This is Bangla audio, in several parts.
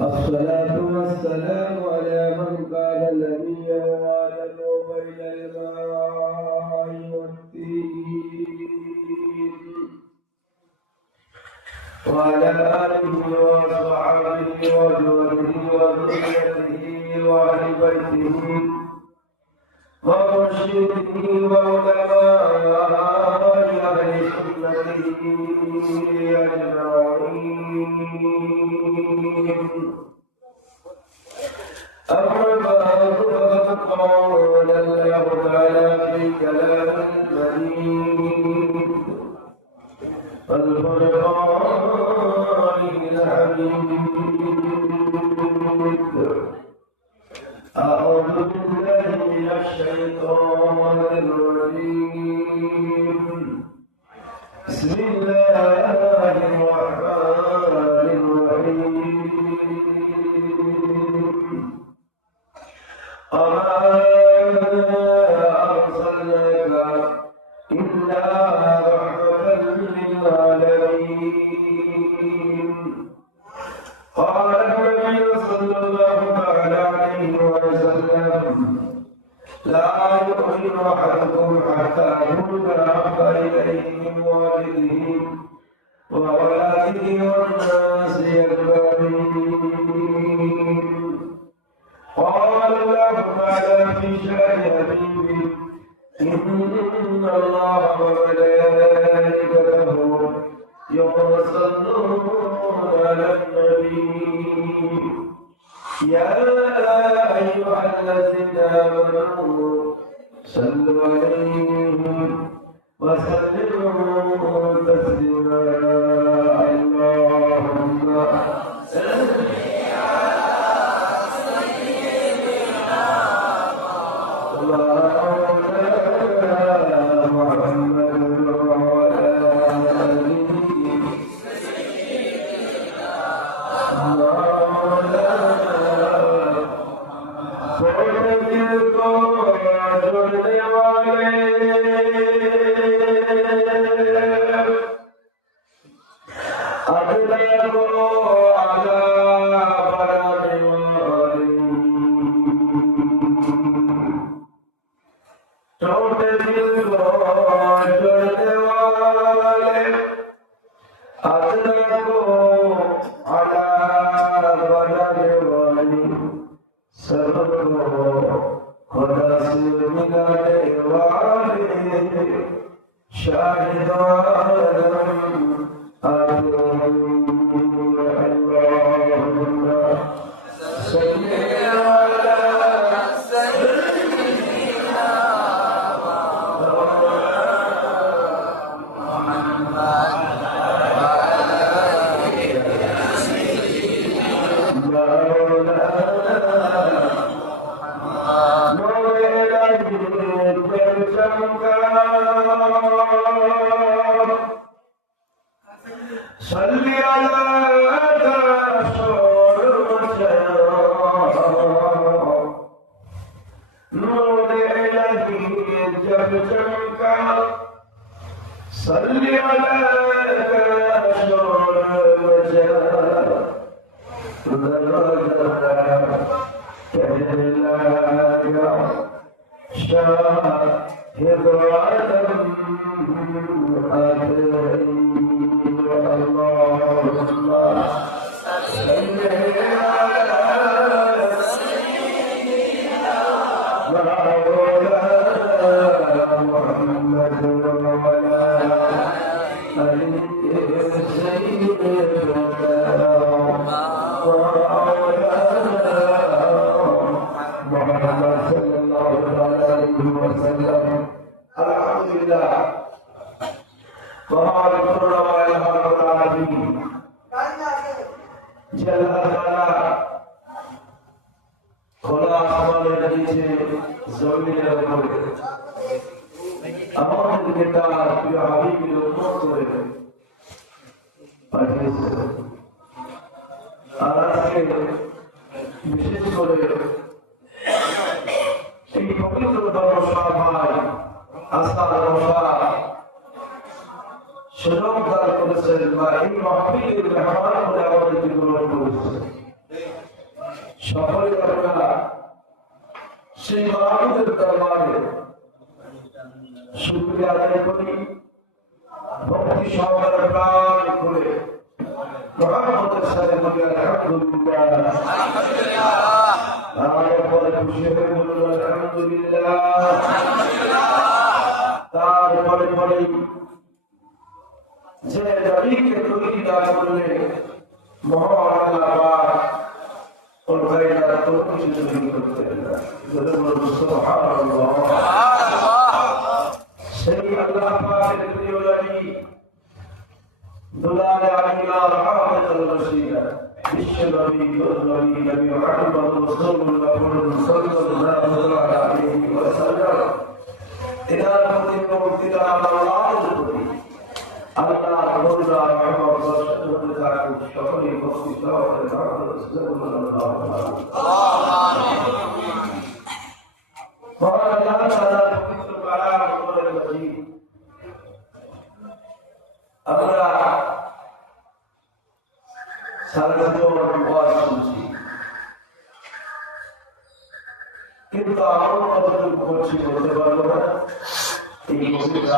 الصلاة والسلام على من كان نبيا وآدم بين الماء والطين وعلى آله وصحبه وزوجه وذريته وأهل بيته ومرشده وعلماء أهل سنته أجمعين. أما بعد فقد قال الله تعالى في كلام المجيد والفرقان الحميد. أعوذ بالله من الشيطان الرجيم. بسم الله الرحمن الرحيم. وما أرسلناك إلا رحمة للعالمين. قال النبي صلى الله عليه وسلم لا يؤمن أحدكم حتى يكون أحب إليه من والده وولده والناس أجمعين. قال الله تعالى في شأن حبيبه إن الله وملائكته يصلون على النبي يا أيها الذين آمنوا صلوا عليه وسلموا تسليما. اللهم صل সুযোগ দান করেছেন বা এই মাহফিলের মেহমান হয়ে আমাদেরকে গ্রহণ করেছেন। সকলে আমরা সেই মাহবুবের দরবারে শুকরিয়া আদায় করি, ভক্তি সহকারে প্রাণ করে মুহাম্মদের সাথে বলি আলহামদুলিল্লাহ। তারপরে খুশি হয়ে বলুন আলহামদুলিল্লাহ। তারপরে বলি যে নবীকে তৈরি না করলে মহান আল্লাহ পাক ওর গায়না কোনো কিছু তৈরি করতে পারে না। বলুন সুবহানাল্লাহ। সেই আল্লাহ পাকের প্রিয় নবী দুলালে আমিনা রাহমাতুল রশিদা বিশ্ব নবী নবী নবী মুহাম্মদ রাসূলুল্লাহ সাল্লাল্লাহু আলাইহি ওয়াসাল্লাম এনার প্রতি মুক্তিটা আল্লাহর প্রতি আল্লাহ বলরা রহমত বর্ষণ থাকুক সকলেই ভক্তি সহকারে সাল্লাল্লাহু আলাইহি আমিন। মহান আল্লাহ তাআলা পবিত্র কালাম কোরআন মাজিদ আমরা সারা জীবন ওয়াজ শুনছি, কিন্তু আমরা কতটুকু করছি বলতে পারবো না। এই কবিতা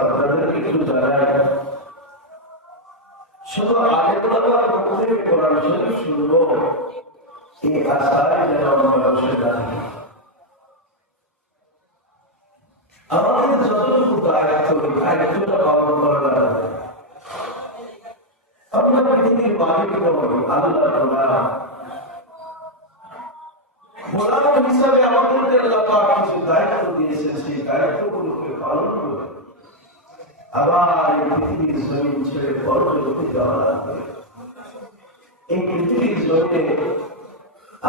আপনাদের কিছু জানায় শুধু আগের কথা থেকে কোরআন শরীফ শুনবো, এই আশায় যেন আমরা বসে থাকি। আমাদের যতটুকু দায়িত্ব, দায়িত্বটা পালন করা লাগবে। আমরা পৃথিবীর মালিক নই, আল্লাহর গোলাম। গোলাম হিসাবে আমাদেরকে আল্লাহ পাক কিছু দায়িত্ব দিয়েছেন, সেই দায়িত্বগুলোকে পালন করে আবার এই পৃথিবীর জমিন ছেড়ে পরলোকে যাওয়া লাগবে। এই পৃথিবীর জমিনে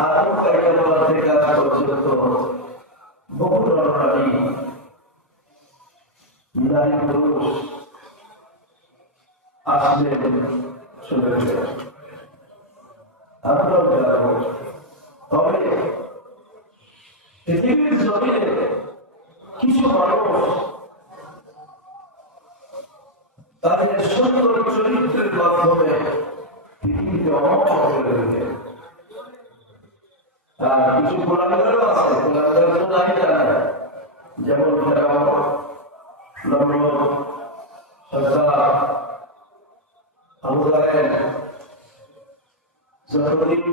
আদম পয়গম্বর থেকে আজ পর্যন্ত বহু নরনারী নারী পুরুষ আসলেন, চলে গেলেন। আমরাও যাব। তবে পৃথিবীর জমিনে কিছু মানুষ তাদের সুন্দর চরিত্রের মাধ্যমে পৃথিবীতে অমর করে রেখে, আর কিছু গোলামদেরও আছে, গোলামদের তো নাই জানা, যেমন যতদিন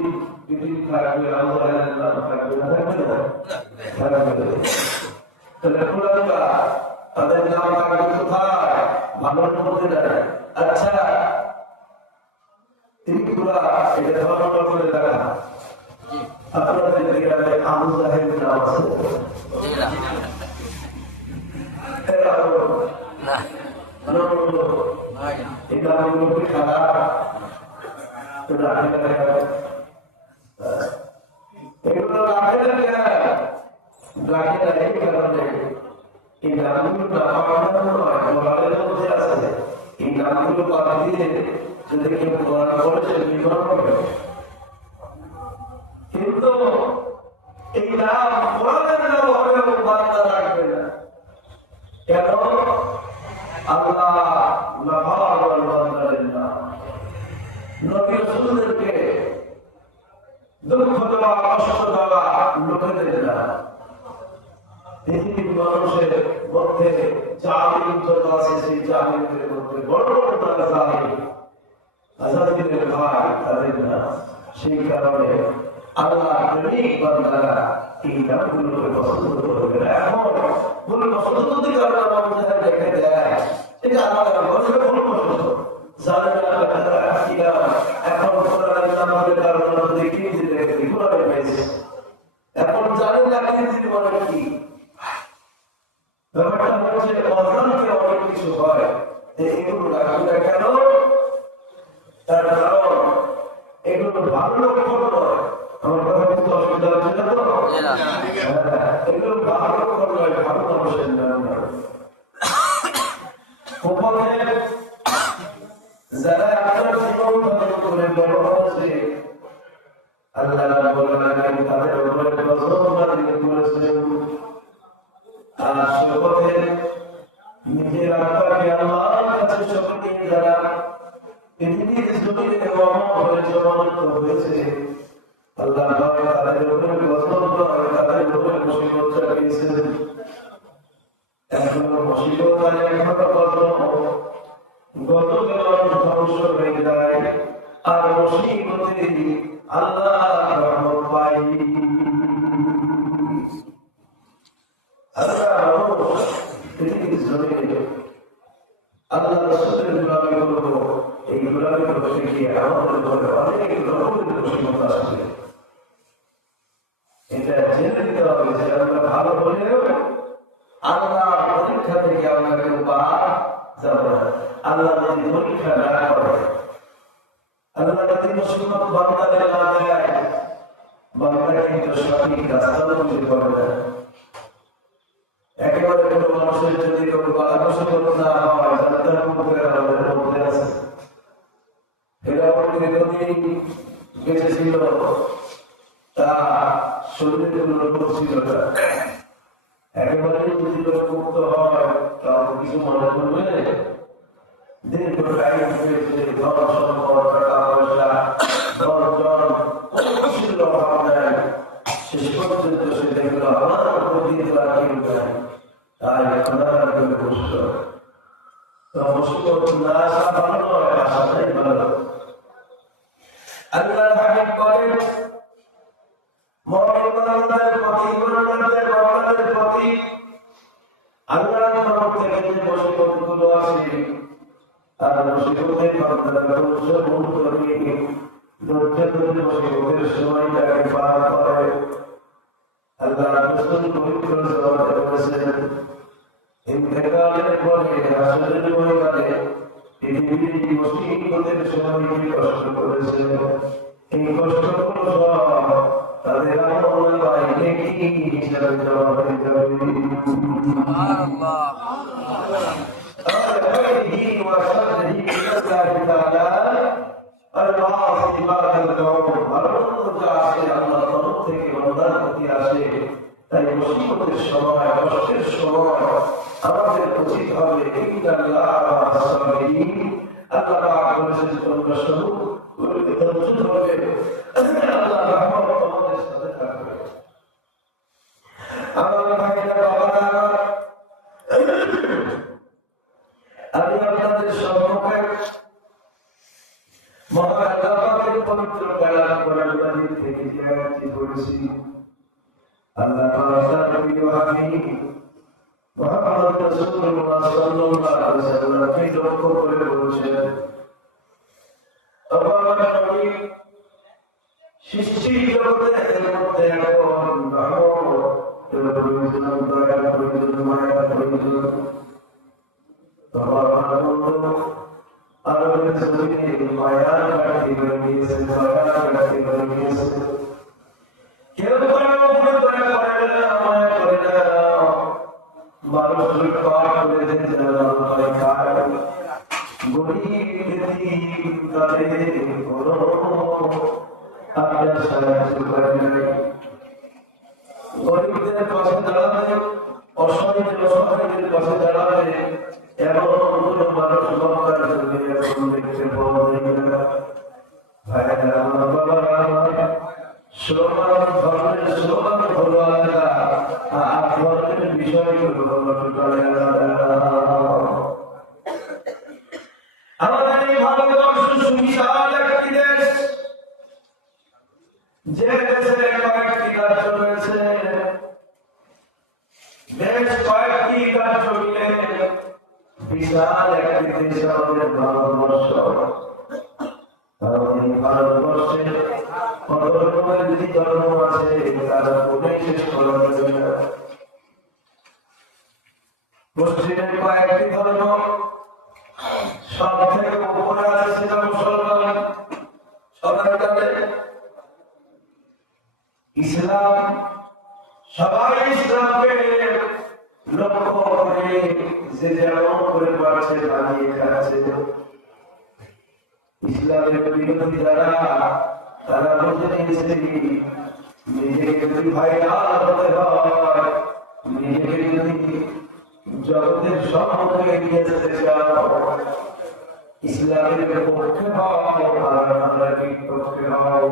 পৃথিবী থাকবে আল্লাহর নাম থাকবে না, থাকবে না। তাদের নাম থাকবে কোথায়? ভালোর মধ্যে নাই। আচ্ছা, ত্রিপুরা এটা ধর্ম করে দেখা আপনাদের গ্রামে আবু জাহেল নাম আছে? এই নামগুলো কি খারাপ? এগুলো রাখে না কেন? রাখে না এই কারণে এই নামগুলো আছে। এই নামগুলো বাদ দিয়ে যদি কেউ কোরআন পড়েছে নির্ভর করবে, কিন্তু এই নাম কোরআনের নাম হবে বান্দা রাখবে না। কেন? আল্লাহ বান্দাদের নাম নবী রাসূলদেরকে দুঃখ দেওয়া, কষ্ট দেওয়া লোকেদের না। পৃথিবীর মানুষের মধ্যে জালিম যত আছে, সেই জালিমদের মধ্যে বড় বড় তারা জালিম, আজাদিদের ভাই তাদের না। সেই কারণে আল্লাহ প্রেমিক বান্দারা এই নামগুলোকে পছন্দ করবে না। এখন ভুল পছন্দ যদি কারণ আমার মধ্যে দেখে দেয়, এটা আলাদা বছর ভুল পছন্দ জানে না। এখন কোরআনের নামের কারণে যদি কিনতে দেখে কোরআনে পেয়েছে, এখন জানেন না কিনতে মানে কি। ব্যাপারটা হচ্ছে অজান্তে অনেক কিছু হয়, এগুলো রাখবে কেন? তার কারণ এগুলো ভালো লক্ষণ নয়। আমার কথা বুঝতে অসুবিধা হচ্ছে না তো? এগুলো ভালো লক্ষণ নয়, ভালো মানুষের নাম নয়। যারা আপনার জীবন ধারণ করে বড় হচ্ছে, আল্লাহ বলেন তাদের উপরে গজব নাযিল করেছেন। আর শপথে নিজের আত্মাকে আল্লাহর কাছে শপথ নিয়ে যারা পৃথিবীর জমিনে অমর হয়ে জন্মগ্রহণ হয়েছে, আল্লাহ তাদের উপরে গজব করে, তাদের উপরে মুসিবত চাপিয়েছেন। এখনো মুসিবত আর এখনো গজবের ধ্বংস হয়ে যায়, আর মুসিবতে আল্লাহ রহমত পাই। আল্লাহ পৃথিবীর জমিনে আল্লাহ রাসূলের গোলামি করবো, এই গোলামি করতে গিয়ে আমাদের ঘরে অনেক রকমের মুসিবত আসছে। এটা জেনে নিতে হবে যে আমরা ভালো হলেও আল্লাহ পরীক্ষা থেকে আমাকে বাদ যাবে না। আল্লাহ যদি পরীক্ষা না করে, আল্লাহ যদি মুসিবত বান্দাকে না দেয়, বান্দা কিন্তু সঠিক রাস্তা অনুযায়ী করে না। একেবারে কোনো মানুষের যদি কোনো মুসিবত না হয়, তার মুখের আমাদের মধ্যে আছে। ফেরাউন দীর্ঘদিন বেঁচে ছিল, তার শরীরে কোনো রোগ ছিল না। একেবারে যদি মুক্ত হয়, তাহলে কিছু মনে করবে দীর্ঘ টাইম পেয়েছে, ধন সম্পদ, টাকা পয়সা, ধন ছিল অভাব নাই। শেষ পর্যন্ত সে দেখলো আমার প্রতি কেউ নাই, তাই আপনারা করে বসল। মুসিবত না আসা ভালো নয়, আসাটাই ভালো। আল্লাহ হাবিব করেন মুমিনদের প্রতি, মুমিনদের প্রতি আল্লাহর তরফ থেকে যে মুসিবতগুলো আসে, আর মুসিবতের বান্দারা মুসলমান করে ধৈর্য ধরে মুসিবতের সময়টাকে পার করে। আল্লাহ রাসূল পবিত্র জবানে বলেছেন, ইন্তেকালের পরে হাসরের ময়দানে পৃথিবীর মুসিবতের সময় কি কষ্ট করেছে, এই কষ্টগুলো সব তাদের আমলনামায় নেকি হিসেবে জমা হয়ে যাবে। সুবহানাল্লাহ। তাই মুসিবতের সময়, কষ্টের সময় আমাদের উচিত হবে আল্লাহ বলেছেন তোমরা শুরু ধৈর্য ধরবে, আল্লাহ রহমত তোমাদের সাথে থাকবে। আমার ভাইরা, বাবারা, আমি আপনাদের সম্মুখে মহান আল্লাহর পবিত্র কালাম কোরআন মাজিদ থেকে যে আয়াতটি পড়েছি, আল্লাহ তাআলা প্রিয় হাবিব মুহাম্মদ রাসূলুল্লাহ সাল্লাল্লাহু আলাইহি ওয়াসাল্লামকে লক্ষ্য করে বলেছেন, আমার নবী সৃষ্টি জগতের মধ্যে এখন রহমতের প্রয়োজন, দয়ার প্রয়োজন, মায়ার প্রয়োজন। তোমার বন্ধু আরবের জমিনে মায়ার ঘাটতি হয়ে গিয়েছে, দয়ার ঘাটতি হয়ে গিয়েছে। কেউ মানুষের পার করে গরিব তাদের কোনো আপনার সাহায্য করে নাই। গরিবদের পাশে দাঁড়াবে, অসহায়দের পাশে দাঁড়াবে, এমন কোনো মানুষ মক্কার জন্য এখন দেখতে পাওয়া যায় না। ভাইরা, আমার বাবারা, স্লোগান ধর্মের স্লোগান হলো আলাদা, আর ধর্মের বিষয়গুলো হলো টোটাল আলাদা। আমাদের এই ভারতবর্ষ সুবিশাল একটি দেশ, যে দেশে কয়েকটি রাজ্য রয়েছে, বেশ কয়েকটি রাজ্য মিলে বিশাল একটি দেশ আমাদের ভারতবর্ষ। কারণ এই ভারতবর্ষে কত রকমের যদি ধর্ম আছে, তার কোনই শেষ করা যাবে না। মুসলিমের কয়েকটি ধর্ম, সব থেকে উপরে আছে সেটা মুসলমান। সবাই জানে ইসলাম, সবাই ইসলামকে লক্ষ্য করে যে যেমন করে পারছে বানিয়ে খাচ্ছে। ইসলামের বিরোধী যারা, তারা বুঝে নিয়েছে নিজেকে যদি ভাইরাল হতে হয়, নিজেকে যদি জগতের সম্মুখে এগিয়ে যেতে চাও, ইসলামের পক্ষে হও আর আল্লাহর বিপক্ষে হও।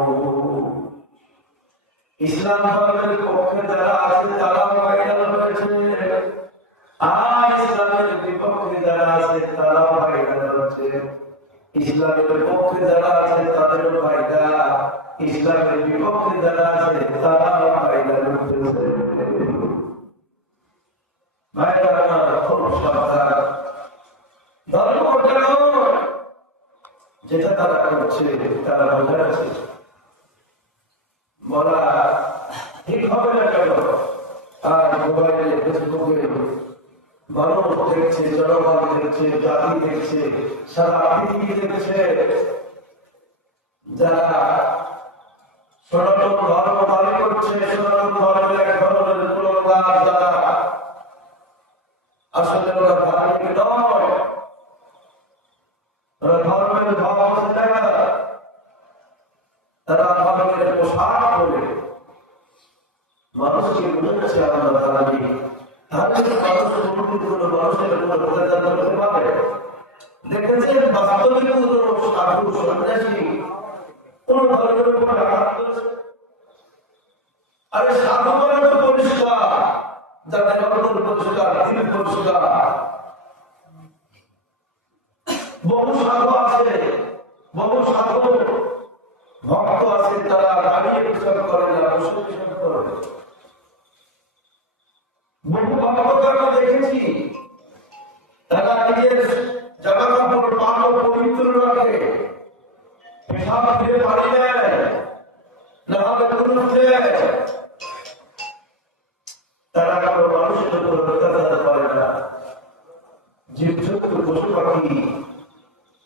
ইসলাম ধর্মের পক্ষে যারা আছে তারা ফাইনাল হয়েছে, আর ইসলামের বিপক্ষে যারা আছে তারা ফাইনাল হচ্ছে। ইসলামের পক্ষে যারা আছে তাদের ফায়দা, ইসলামের বিপক্ষে যারা আছে তারা ফাইনাল হচ্ছে। ভাইরা আমার খুব সাবধান, ধর্মটা যেটা তারা করছে তারা বোঝাচ্ছে বলা ঠিক হবে না কেন? আর মোবাইলে ফেসবুকে মানুষ দেখছে, জনগণ দেখছে, জাতি দেখছে, সারা পৃথিবী দেখছে, যারা সনাতন ধর্ম দাবি করছে, সনাতন ধর্মের এক ধরনের প্রলোভন, যারা আসলে ওরা ধার্মিক নয়, ওরা ধর্মের ভাব বোঝে না, তারা ধর্মের পোশাক পরে মানুষকে বুঝাচ্ছে আমরা ধার্মিক। ধার্মিক মানুষের কোনো মানুষের কোনো প্রচার করতে পারে? দেখেছেন বাস্তবিক কোনো সাধু সন্ন্যাসী কোন ধর্মের উপর আঘাত করেছে? আরে সাধু মানে তো পরিষ্কার, যাদের অন্তর পরিষ্কার, দিল পরিষ্কার। বহু সাধু আছে, বহু সাধু ভক্ত আছে, তারা দাঁড়িয়ে বিশ্বাস করে না, বসে বিশ্বাস করে। বহু ভক্তকে আমরা দেখেছি তারা নিজের জামা কাপড় পাক পবিত্র রাখে, পেশাব ফিরে পানি নেয়, নাহলে কুনুত দেয়। তারা কারো মানুষের উপর অত্যাচার করে না। জীবজন্তু পশু পাখি,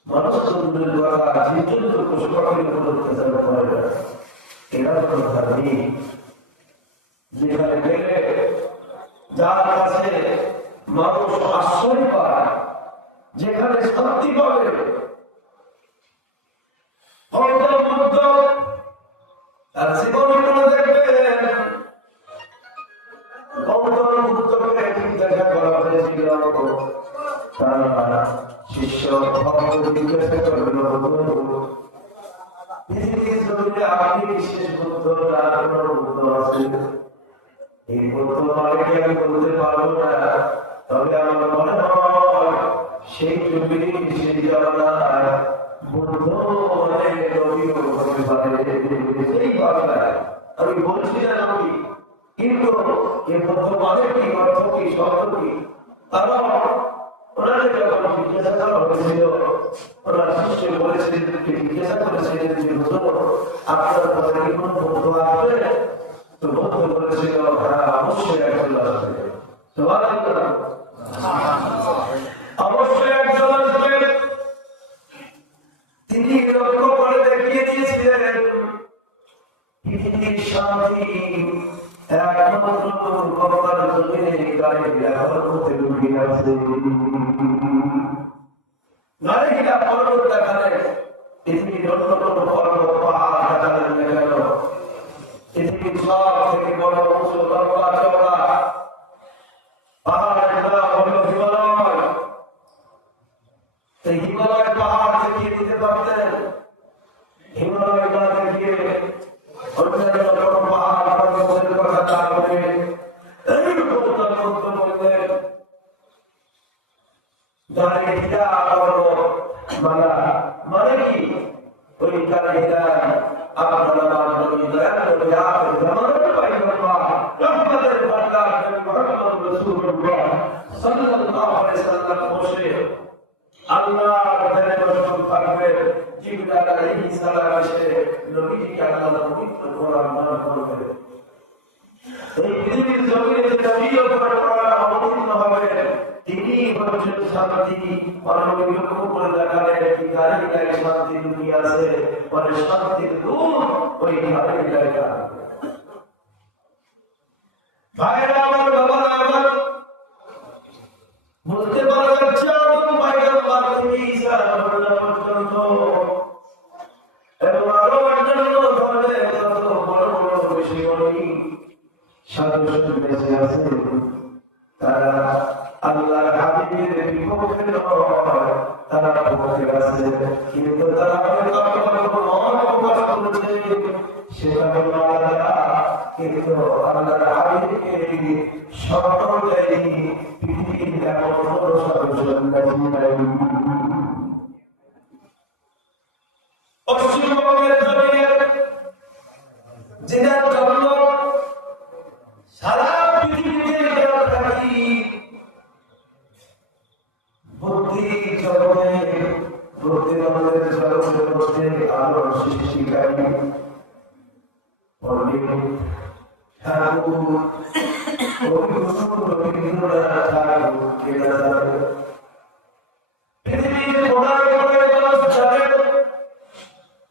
মানুষ জন্তুর দ্বারা জীবজন্তু পশু পাখির উপর অত্যাচার করে না। এরা তো ধার্মিক। যেখানে গেলে যার কাছে মানুষ আশ্রয় পায়, যেখানে শান্তি পাবে, তার জীবনগুলো দেখবেন। গৌতম বুদ্ধকে জিজ্ঞাসা করা হয়েছিল, তার শিষ্য ভক্ত জিজ্ঞাসা করল, পৃথিবীর জমিনে আপনি বিশেষ বুদ্ধ, তার কোন বুদ্ধ আছে? এই বুদ্ধ মালিকে আমি বলতে পারবো না, তবে আমার মনে হয় সেই জমিনে সেই জামানায় বুদ্ধ মানে নবীও হতে পারে। সেই বাংলায় আমি বলছি না নবী, কিন্তু এ বুদ্ধ মানে কি, অর্থ কি, শব্দ কি? কারণ ওনাদের যখন জিজ্ঞাসা করা হয়েছিল, ওনার শিষ্য বলেছিলেন, জিজ্ঞাসা করেছিলেন যে হুজুর আপনার ঘরে কি কোনো বুদ্ধ আসবে? তো বুদ্ধ বলেছিল, হ্যাঁ অবশ্যই একজন আসবে। অবশ্যই একজন আসবে। তিনি লক্ষ্য করে দেখিয়ে দিয়েছিলেন পৃথিবীর শান্তি একমাত্র কর্তার জমিনে গাড়ি ব্যবহার করতে লুকিয়ে আছে। গাড়িটা পর্বত দেখালে পৃথিবীর অন্য কোনো পর্বত পাহাড় দেখালেন না কেন? পৃথিবীর সব থেকে বড় উঁচু লম্বা চওড়া পাহাড়ের নাম হল হিমালয়। এই হিমালয় পাহাড় দেখিয়ে দিতে পারতেন, হিমালয় না দেখিয়ে অন্যান্য কোনো পাহাড় পর্বতের কথা না বলে বললেন গাড়িটা পর্বত মালা মানে কি? ওই গাড়িটা আপনারা নবী দয়াল নবী আখির জামানার পয়গম্বর রহমতের ভান্ডার নবী মুহাম্মদ রাসূলুল্লাহ সাল্লাল্লাহু আলাইহি সাল্লাম বসে আল্লাহর ধ্যানে মশগুল থাকবেন। জিবরাইল আলাইহিস সালাম এসে নবীকে আল্লাহর পবিত্র কোরআন নাযিল করবেন। এই পৃথিবীর জমিনে যে নবীর উপর কোরআন অবতীর্ণ হবে, তিনি হচ্ছেন শান্তি। মানবী লক্ষ্য করে দেখালেন কি গাড়ি গায়ে শান্তি লুকিয়ে আছে, মানে শান্তির দূত ওই গাড়ি গায়ে। ভাইরা আমার, বাবারা আমার, বুঝতে পারা যাচ্ছে আদম পয়গম্বর থেকে ঈসা পর্যন্ত এবং আরো অন্যান্য ধরনের যত বড় বড় বিষয়গুলি সাধু বেঁচে আছে, তারা আল্লাহর হাবিবের বিপক্ষে নয়, তারা পক্ষে আছে। কিন্তু তারা প্রকাশ করেছে সেটা হলো আলাদা। কিন্তু আল্লাহর হাবিবকে সকল দেয়নি পৃথিবীর এমন কোনো সদস্য নাই। পশ্চিমবঙ্গের জমিনে যেটার জন্য সারা পৃথিবীতে থাকি বুদ্ধি জগতে বুদ্ধিমানদের জগতের মধ্যে আলো সৃষ্টিকারী পণ্ডিত ঠাকুর রবীন্দ্রনাথ ঠাকুর কেনা যাবে। পৃথিবীর কোনায় কোনায় মানুষ জানেন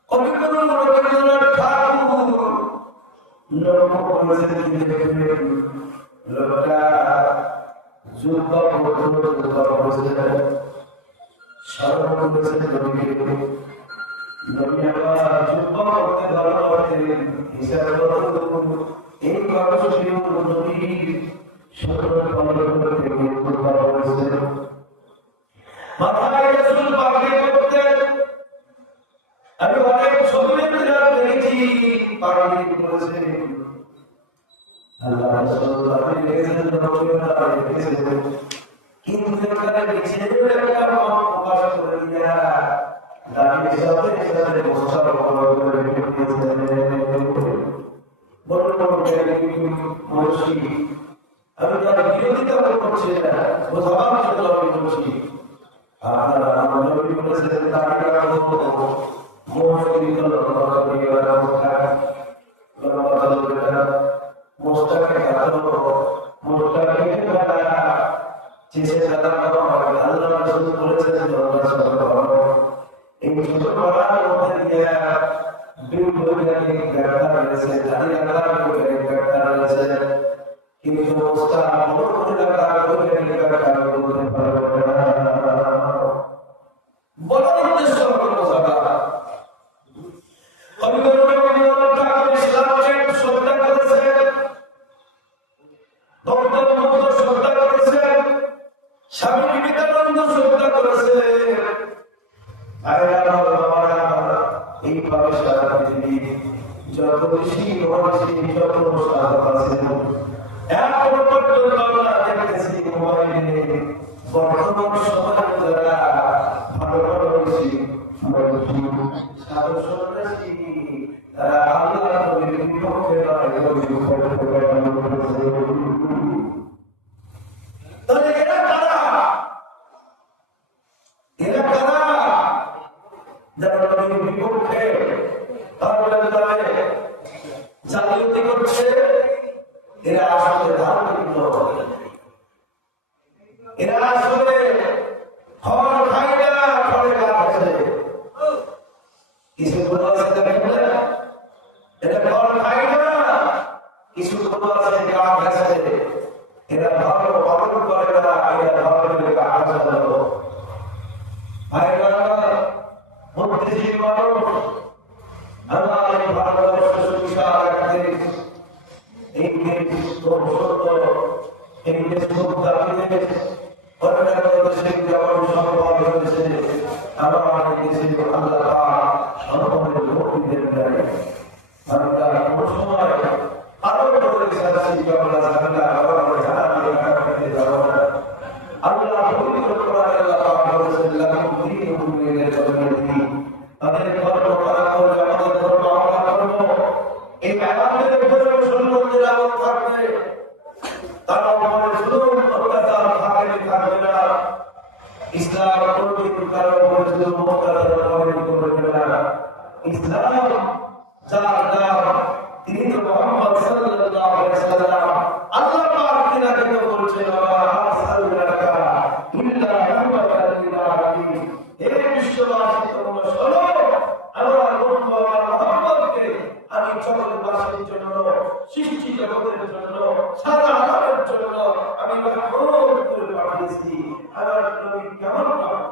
কবিগুরু রবীন্দ্রনাথ ঠাকুর লক্ষ্য করেছেন কি দেখবেন লোকটা যুবক করেছেন স্মরণ করেছেন নবীকে। নবী আবার যুবক করতে ভালোবাসতেন হিসাব করুন এই কর্মসূচি নবীর স্মরণ করতে ভালো করেছেন। মাথায় রাসূল পাগড়ি পরতেন। আমি অনেক ছবিতে দেখেছি পাগড়ি পরেছেন। আল্লাহ রাসূল পাগড়ি দেখেছেন নবীরা দেখেছেন কিন্তু এখানে নিচে একটা প্রকাশ করে দিয়া দাঁড়িয়ে সাথে সাথে বসার করে দিয়েছেন। বড় বড় মানুষই আমি তার বিরোধিতা করছি না বোঝাবার জন্য আমি বলছি আপনারা আমার নবী বলেছেন দাঁড়িয়ে রাখো মোস্তাকে কাটো মোস্তাকে কাটা চিছে দাদা বাবা আল্লাহ রাসূল বলেছেন এই ছোট করার মধ্যে দিয়ে বিপরীতে গ্রেফতার হয়েছে দাঁড়িয়ে রাখার বিপরীতে গ্রেফতার হয়েছে কিন্তু মোস্তা বড় রাখার বিপরীতে গ্রেফতার করতে পারবে না। বড় উদ্দেশ্য হলো বোঝাটা যত বেশি যত সাধক আছেন এখন পর্যন্ত আমরা দেখতেছি মোবাইলে বর্তমান সময়ে যারা ভালো ভালো বেশি সাধু সন্ন্যাসী তারা আল্লাহ নবীর বিপক্ষে নয় নবীর বিপক্ষে তাহলে এরা কারা যারা নবীর বিপক্ষে জালিয়াতি করছে এরা আসলে ধার্মিক নয়। এরা আসলে ফল খায় না ফলে খাচ্ছে কিছু গুলো আছে দেখেন এটা ফল খায় না কিছু গুলো আছে গা খাচ্ছে এরা ভালো পালন করে না এরা ধর্মের কাজ চালানো ভাইরা বুদ্ধিজীবী মানুষ আল্লাহ এই ভারতবর্ষ সুবিধা রাখতে এই দেশ এই দেশ দাবিতে অন্যান্য দেশে যেমন সম্ভব হয়েছে আমার দেশে আল্লাহ সম্পদের ভক্তিদের দেয় আমরা কোনো সময় আরো করে চাচ্ছি আমরা ঝামেলা আমরা ঝামেলা কাটাতে যাব না। আল্লাহ পবিত্র কোরআনে আল্লাহ পাক বলেছেন লাকুম দীনুকুম ওয়ালিয়া দীন তাদের ধর্ম তারা করবে আমাদের ধর্ম আমরা করব। এই আমাদের উপরে মুসলমানদের আমল থাকবে তারা আমাদের জুলুম অত্যাচার থাকবে না। ইসলাম কোনদিন কারো উপরে জুলুম অত্যাচার করবে না। ইসলাম যার নাম তিনি তো মুহাম্মদ সাল্লাল্লাহু আলাইহি ওয়াসাল্লাম আল্লাহ পাক তিনাকে তো বলেছেন ওয়া আরসালনাকা ইল্লা রাহমাতাল লিল আলামিন। হে বিশ্ববাসী তোমরা শোনো আমার বন্ধু আমার মুহাম্মদকে আমি জগৎবাসীর জন্য সৃষ্টি জগতের জন্য সারা আলামের জন্য আমি রহমত করে পাঠিয়েছি। আমার নবী কেমন রহমত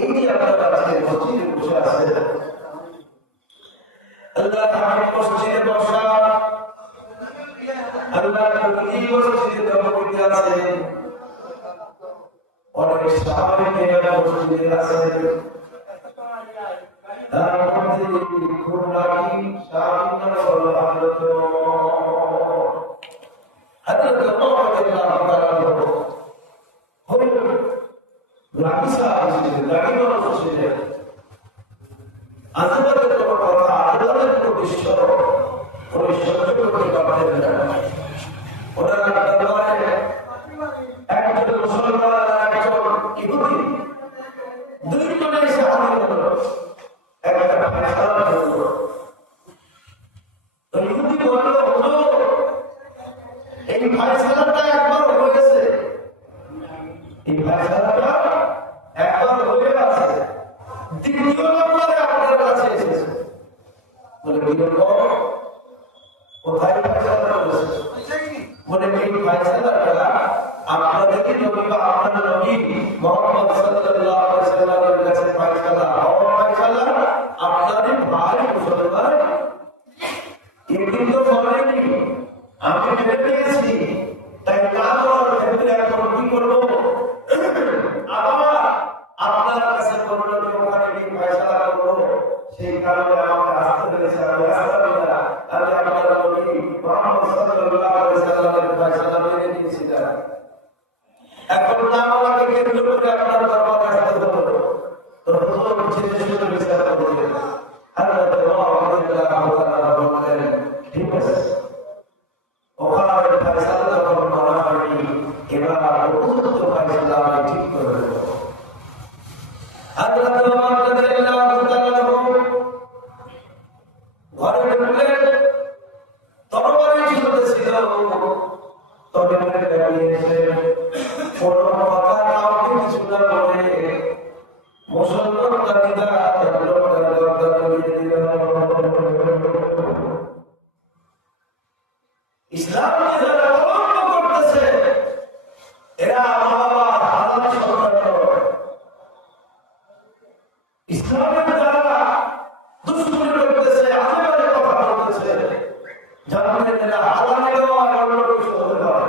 এই যে আপনারা আজকে মসজিদে বসে আছেন আল্লাহ তাআলা মসজিদে বসা আল্লাহ নবী মসজিদে বসে আছেন অনেক সাহাবীকে মসজিদে আছেন তার মধ্যে খুব নাকি সাহাবীরা হলো হযরত হযরত ওমর রাদিয়াল্লাহু তাআলা হলেন রাবি সাহেব ছিলেন, রাবি মানুষ ছিলেন। আজীবনের কোনো কথা আল্লাহর কোনো বিষয় উনি সহ্য করতে পারতেন না। ওনার দরবারে একজন মুসলমান আর একজন ইহুদি দুইজনে এসে হাজির হলো, একটা ফায়সালা হলো। তো ইহুদি বলল, হুজুর এই ফায়সালাটা একবার হয়েছে, এই ফায়সালাটা একবার হয়ে গেছে, দ্বিতীয় নম্বরে আপনার কাছে এসেছে। বলে কিরকম? কোথায় ফায়সালা হয়েছে? বলে এই ফায়সালাটা আপনাদেরকে নবী বা আপনার নবী মুহাম্মদ সাল্লাল্লাহু আলাইহি ওয়াসাল্লামের কাছে ফায়সালা হওয়া ফায়সালা আপনাদের ভাই মুসলমান একদিন তো বলেনি, আমি মেনে নিয়েছি, তাই না করার ক্ষেত্রে এখন কি করবো? আবার আপনার কাছে বললো যে ওখানে কি ফায়সালা করবো, সেই কারণে আমাকে আসতে হয়েছে। আমি আসতাম না, আমি আপনার নবী মুহাম্মদ সাল্লাল্লাহু আলাইহি ওয়াসাল্লামের ফায়সালা মেনে নিয়েছিলাম। এখন না আমাকে কেন্দ্র করে আপনার দরবারে আসতে হলো। তো হুজুর ছেলে শুনে বিচার করলেন। হযরত ওমর রাদিয়াল্লাহু তাআলা বললেন, ঠিক আছে, ওখানে ফায়সালা যখন করা হয়নি, এবার উপযুক্ত ফায়সালা আমি ঠিক করে দেব। হযরত ওমর রাদিয়াল্লাহু তাআলা ঘরে ঢুকলেন, তরবারি চলতেছিল, তরবারি দাঁড়িয়েছে, কোনো কথা কাউকে কিছু না বলে মুসলমান দাবিদা লোকটার দরজা খুলে দিল। ইসলামকে যারা অবলম্বন করতেছে এরা বাবার হালাল সন্তান। ইসলামের যারা দুশ্মনী করতেছে, আজেবাজে কথা বলতেছে, জানবেন এরা হালাল দেওয়া অন্য কিছু হতে পারে।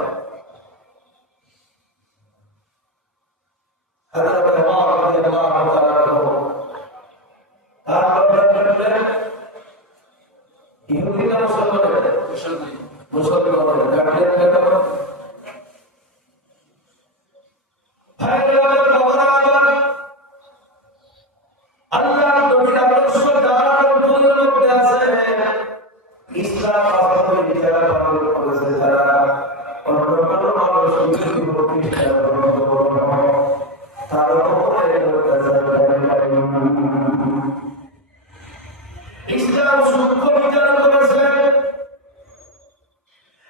হযরত ওমর রাদিয়াল্লাহু তাআলা তারপর ইহুদিরা মুসলমান কাটলেন কেন? আল্লাহ নবীর আদর্শ যারা কন্ট্রোলের মধ্যে আছে, ইসলাম বাস্তবে যারা পালন করেছে, যারা অন্য কোনো আদর্শ প্রতিষ্ঠা তার উপরে ইসলাম সূক্ষ্ম বিচার করেছে।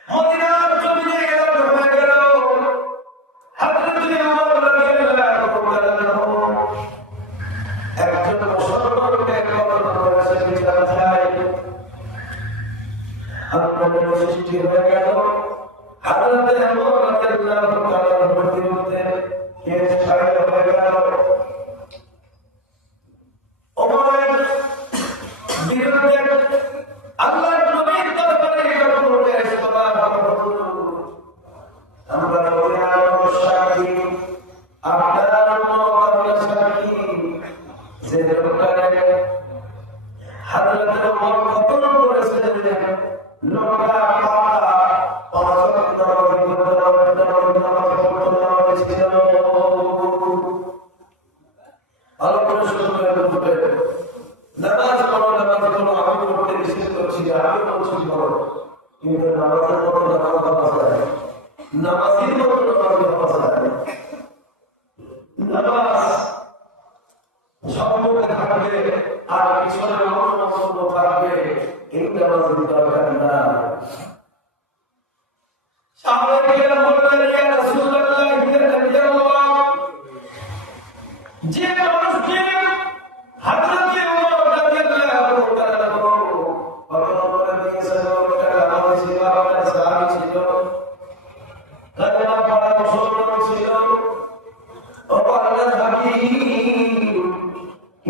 মদিনার জমিনে এরকম হয়ে গেল, হযরত ওমর রাদিয়াল্লাহু তাআলা একজন মুসলমানকে কতল করেছে বিচার চাই। আন্দোলন সৃষ্টি হয়ে গেল। হযরত ওমর রাদিয়াল্লাহু তাআলার বিরুদ্ধে কেস ফাইল হয়ে গেল। ওমরের বিরুদ্ধে আল্লাহর নবীর দরবারে যখন কেস করা হলো, আমরা নবীর সাক্ষী, আপনার উম্মতের সাক্ষী, যে লোকটাকে হযরত ওমর কতল করেছে, লোকটা পাকা নামাজ পড়ো, আমি পড়তে নিষেধ করছি, আমি বলছি পড়ো, কিন্তু নামাজের মতো নামাজ হওয়া যায়, নামাজের মতো নামাজ হওয়া যায়। নামাজ সম্মুখে থাকবে আর পিছনে অন্য থাকবে, এই নামাজের দরকার না। সাহাবায়ে বললেন, ইয়া রাসূলুল্লাহ, ইয়া নবীল্লাহ, যে মানুষকে হযরত ওমর রাদিয়াল্লাহু তাআলা কতল করে দিয়েছেন, ওটা নামাজি ছিল, ওটা সাহাবী ছিল, কালেমা পড়া মুসলমান ছিল, ও আল্লাহর হাবিব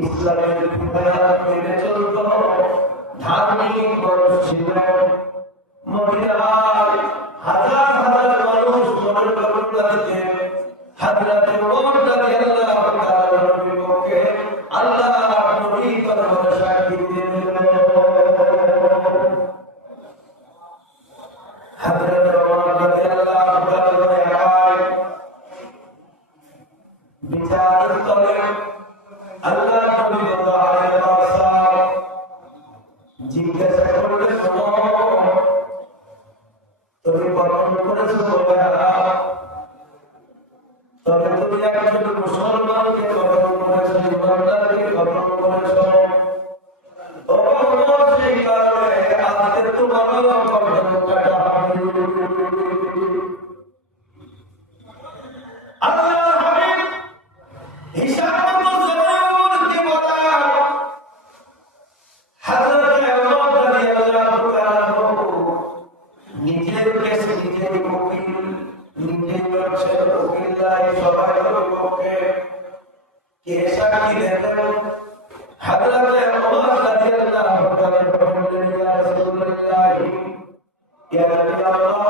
ইসলামের বিধান মেনে চলত, ধার্মিক মানুষ ছিল। মদিনায় হাজার হাজার মানুষ মনের করুণা থেকে হযরত ওমর রাদিয়াল্লাহু তাআলার বিপক্ষে আল্লাহর নবীর দরবারে সাক্ষী দিলেন। হযরত ওমর রাদিয়াল্লাহু জিজ্ঞাসা করলে তুমি কখন করেছো তবে তুমি একজন মুসলমানকে কখন করেছো, ইমানদারকে কখন করেছো। সেই কারণে আজকে তোমার কখন কাটা হবে। আল্লাহর হাবিব হিসাব মতো জমিনকে বলা হযরত ওমর রাদিয়াল্লাহু তাআলা নিজের কেসে নিজের উকিল, নিজের ব্যবসার উকিলরাই সবাই পক্ষে কে সাক্ষী দেবেন। হযরত ওমর রাদিয়াল্লাহু তাআলা বললেন, ইয়া রাসূলুল্লাহ, ইয়া নবী আল্লাহ,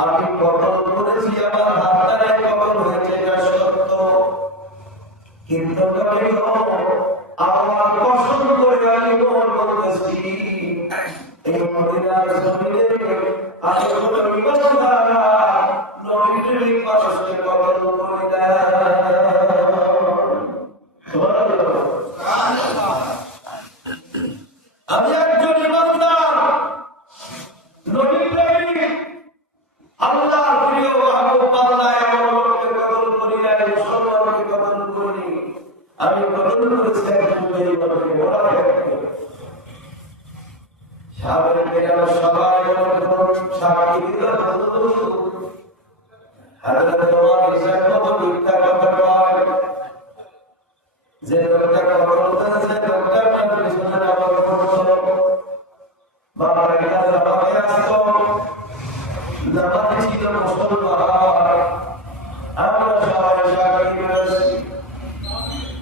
আমি কতল করেছি, আমার হাতটায় কতল হয়েছে, এটা সত্য, কিন্তু নবী গো, আমার কসম করে আমি বলতেছি, এই মদিনার জমিনে আমি কোনো ইমানদার নবীর কষ্টে কতল করি না। আমি একজন ইমানদার নবী প্রেমিক আল্লাহর প্রিয় মাহবুব আল্লাহ এমন লোককে কতল করি না, মুসলমানকে কতল করি। আমি কতল করেছি একজন বেঈমানকে, মুনাফিককে। সাহাবায়ে কেরাম সবাই সাক্ষী দিল, হযরত ওমর হিসাব মতো মিথ্যা কথা কয়, যে লোকটা কতল করেছে লোকটার পিছনে নামাজ পড়তো, বাবা এটা জামাতে আসতো, নামাজ ছিল মুসলমান, আমরা সবাই সাক্ষী দিয়েছি।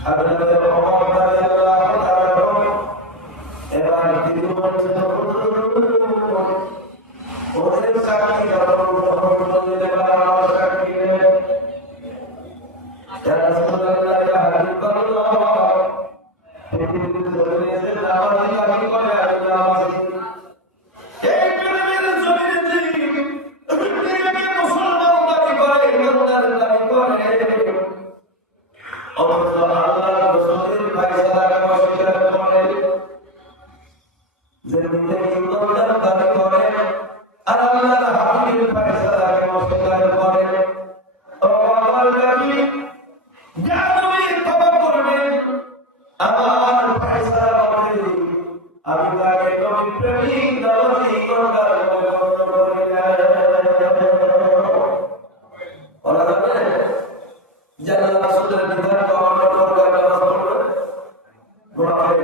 হযরত ওমর রাদিয়াল্লাহু তাআলা এবার তিনি বলছেন, ওদের সাক্ষী যখন গ্রহণ করলে আমার সাক্ষী নেন। ইয়া রাসূলুল্লাহ, ইয়া হাবিবাল্লাহ, পৃথিবীতে জমিনে যে নামাজি দাবি করে আমি নামাজি, এই পৃথিবীর জমিনে যে মুসলমান দাবি করে, ইমানদার দাবি করে, অথচ আল্লাহর রাসূলের ফয়সালাকে অস্বীকার করে, যে নিজেকে ইমানদার দাবি করে আর আল্লাহর হাবিবের ফয়সালাকে অস্বীকার করে। ও আমার নবী, যা তুমি তওবা করবেন আমার ফয়সালা হবে, আমি তাকে নবী প্রেমিক নামাজি ইমানদার বলে গণ্য করি না। বলা যাবে যে আল্লাহর রাসূলের বিধান অমান্য করবে, নামাজ পড়বে, মুনাফিক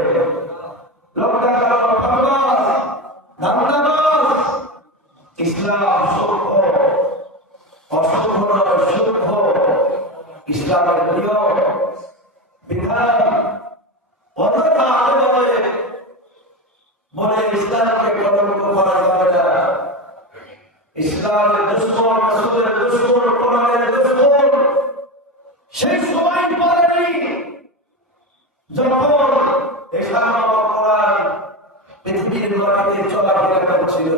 লোকটা ফাঁকবাজ, ধান্দাবাজ। ইসলাম সূক্ষ্ম, অসূক্ষ্ম নয়, সূক্ষ্ম। ইসলামের নিয়ম বিধান অযথা আগে বলে ইসলামকে কলঙ্ক করা যাবে না। ইসলামের দুশমন, রাসূলের দুশমন, কোরআনের দুশমন সেই সময় পড়েনি যখন ইসলাম কোরআন পৃথিবীর মাটিতে চলাফেরা করছিল।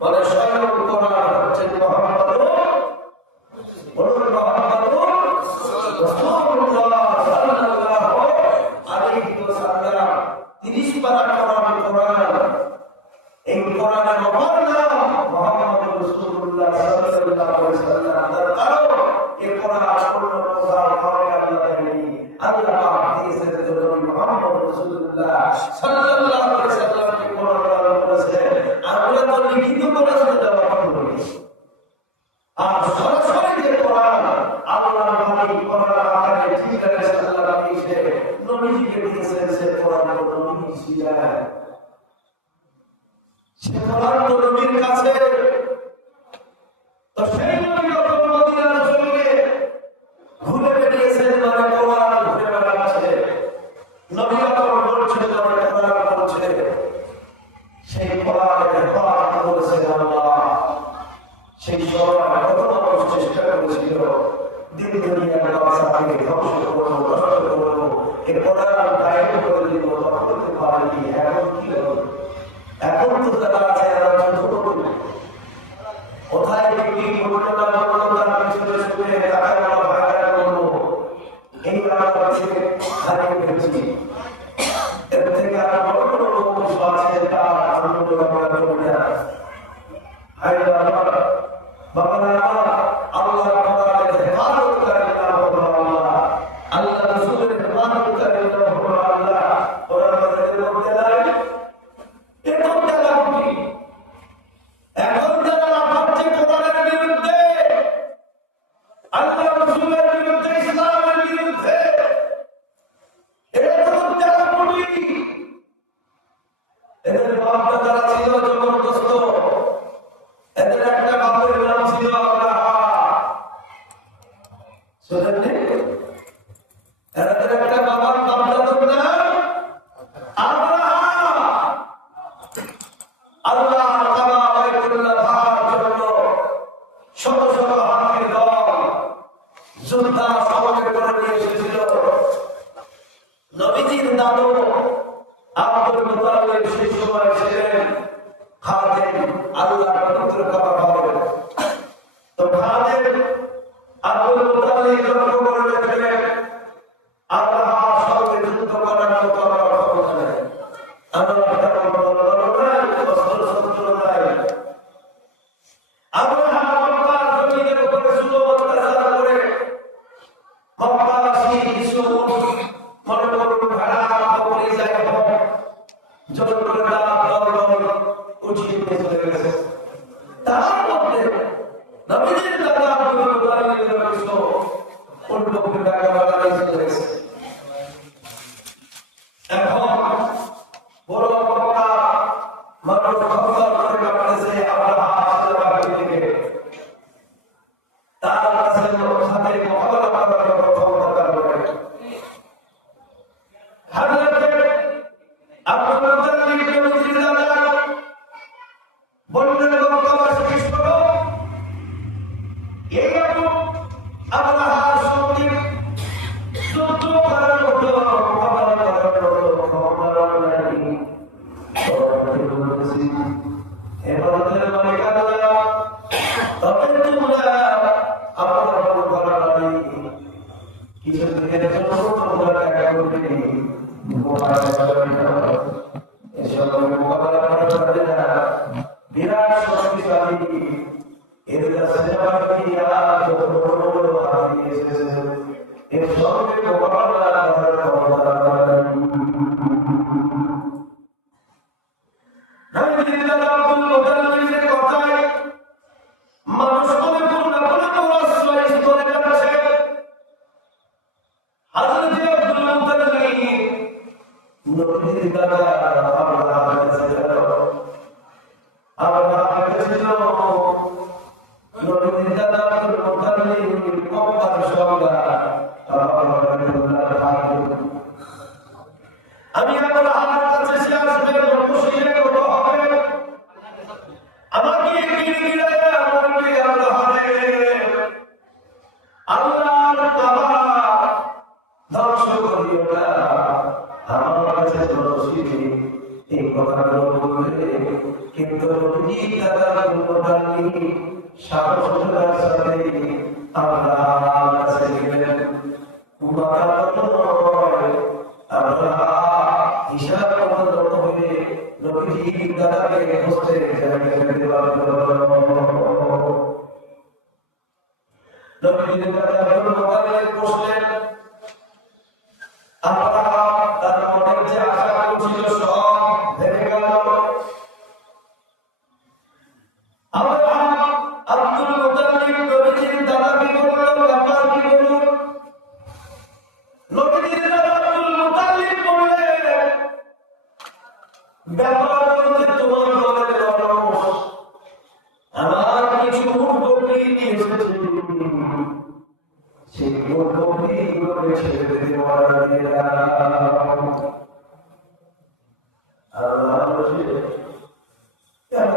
বলে স্বয়ং কোরআন হচ্ছেন মুহাম্মদুর রাসূলুল্লাহ সাল্লাল্লাহু আলাইহি ওয়াসাল্লাম। 30 পারা কোরআন, এই কোরআনের অপর নাম মুহাম্মদুর রাসূলুল্লাহ সাল্লাল্লাহু আলাইহি ওয়াসাল্লাম। তার কারণ এই কোরআন পূর্ণ প্রচার করে আল্লাহ দেননি। আল্লাহ পাক দিয়েছেন নবী মুহাম্মদ রাসূলুল্লাহ সাল্লাল্লাহু আলাইহি ওয়াসাল্লামকে কোরআন করেছে। আমরা তো লিখিত করেছে দেওয়া করি, আর সরাসরি যে কোরআন আল্লাহর বাণী কোরআন আকারে জিবরাইল সাল্লাল্লাহু আলাইহি ওয়াসাল্লাম নবীজিকে দিয়েছেন, সে কোরআন নবী ছিলেন, সে কোরআন নবীর কাছে। তো সেই নবী যখন মদিনার জমিনে ঘুরে বেরিয়েছেন, মানে কোরআন ঘুরে বেড়াচ্ছে, নবী যখন বলছেন মানে কোরআন বলছে, সেই কোরআনের হেফাজত করেছেন আল্লাহ। সেই সময় কত মানুষ চেষ্টা করেছিল দিন দুনিয়ার বাচ্চাকে ধ্বংস করবো, নষ্ট করবো, এ কোরআন গায়েব করে দিব, করতে পারেনি। এখন কি হলো? এখন তো যারা আছে কোথায় কি ঘটনা বললো তার পিছনে শুনে টাকা ভাড়া করবো, এই আমরা হারিয়ে ফেলছি। এর থেকে আর বড় এদের বাপ দাদারা ছিল জবরদস্ত। এদের একটা বাপের নাম ছিল আব্রাহা। শুনেননি? এদের একটা বাবার নাম দাদুর নাম আব্রাহা। আল্লাহ তাআলা বাইতুল্লাহ ভাড়ার জন্য শত শত হাতির দল যোদ্ধা সমাবেশ করে নিয়ে এসেছিল। নবীজির দাদু আব্দুল মুতালিব সেই সময় ছিলেন খাদেম, আল্লাহর পবিত্র কাবা ঘর। তো খাদেম আব্দুল মুতালিব লক্ষ্য করে দেখলেন আব্রাহার সঙ্গে যুদ্ধ করার মতো আমার ক্ষমতা নেই, আমার তেমন বড় নাই, অস্ত্র নাই। আব্রাহা মক্কার জমিনের উপরে জুলুম অত্যাচার করে মক্কাবাসী কিছু মনে করুন ভেড়া বকরি যাই হোক জোর করে তারা দল উঠিয়ে নিয়ে চলে গেছে। তার মধ্যে নবীজির দাদা আব্দুল মুতালিবের কিছু উট বকরি টাকা বাগানে চলে গেছে। এখন বড় মক্কা মানুষ খবর করে কাটতেছে আব্রাহা আসলে দিকে তার কাছে সাথে মোকাবেলা করার ক্ষমতা তার রয়েছে। হযরত আব্দুল মুতালিব নবীজির দাদা বললেন মক্কাবাসীকে শোনো, এই আব্রাহার সঙ্গে যুদ্ধ করার মতো মোকাবেলা করার মতো ক্ষমতা নাই। এবারে মালিক আল্লাহ, তবে তোমরা আমার বলা নাই কিছু দিনের জন্য তোমরা টাকা করবে এসব মোকাবেলা করা যাবে না। বিরাট শক্তিশালী এর কাছে যত বড় বড় হাতি এসেছে এর সঙ্গে মোকাবেলা করার ক্ষমতা নাই। নবীজির দাদা আব্দুল মুতালিবের কথায় মানুষ বলে পূর্ণ বলে আশ্রয় স্থলে যাচ্ছে। হযরত আব্দুল মুতালিব নবীজির দাদা আব্রাহার কাছে গেল। আব্রাহার কাছে ছিল নবীজির দাদা আব্দুল মুতালিব মক্কার সরদার আমি আব্রাহার কাছে সে আসবে বসিয়ে কত হবে আমাকে গিরে বলবে আল্লাহর কাবা ধ্বংস করিও না, আমার কাছে রশিদ এই কথাগুলো বলবে। কিন্তু নবীজি দাদা আব্দুল মুতালিব সাহসের সাথে আল্লাহর কাছে গেলেন। হিসাব মতো হয়ে নবীজি দাদাকে বসতে নবীজি দাদা আব্দুল মুতালিব বসলেন। আল্লাহ তার মনের যে আশা করছিল সব ভেঙে গেল। আল্লাহ আব্দুল মুতালিব নবীজির দাদাকে বলল, আপনার কি বলুন? নবীজির দাদা আব্দুল মুতালিব বললেন, ব্যাপার বলতে তোমার ঘরের মানুষ আমার কিছু উট বকরি নিয়ে এসেছে, সেই উট বকরি গুলোকে ছেড়ে দিতে বলা দিয়ে দাও। আল্লাহ বলছে, কেন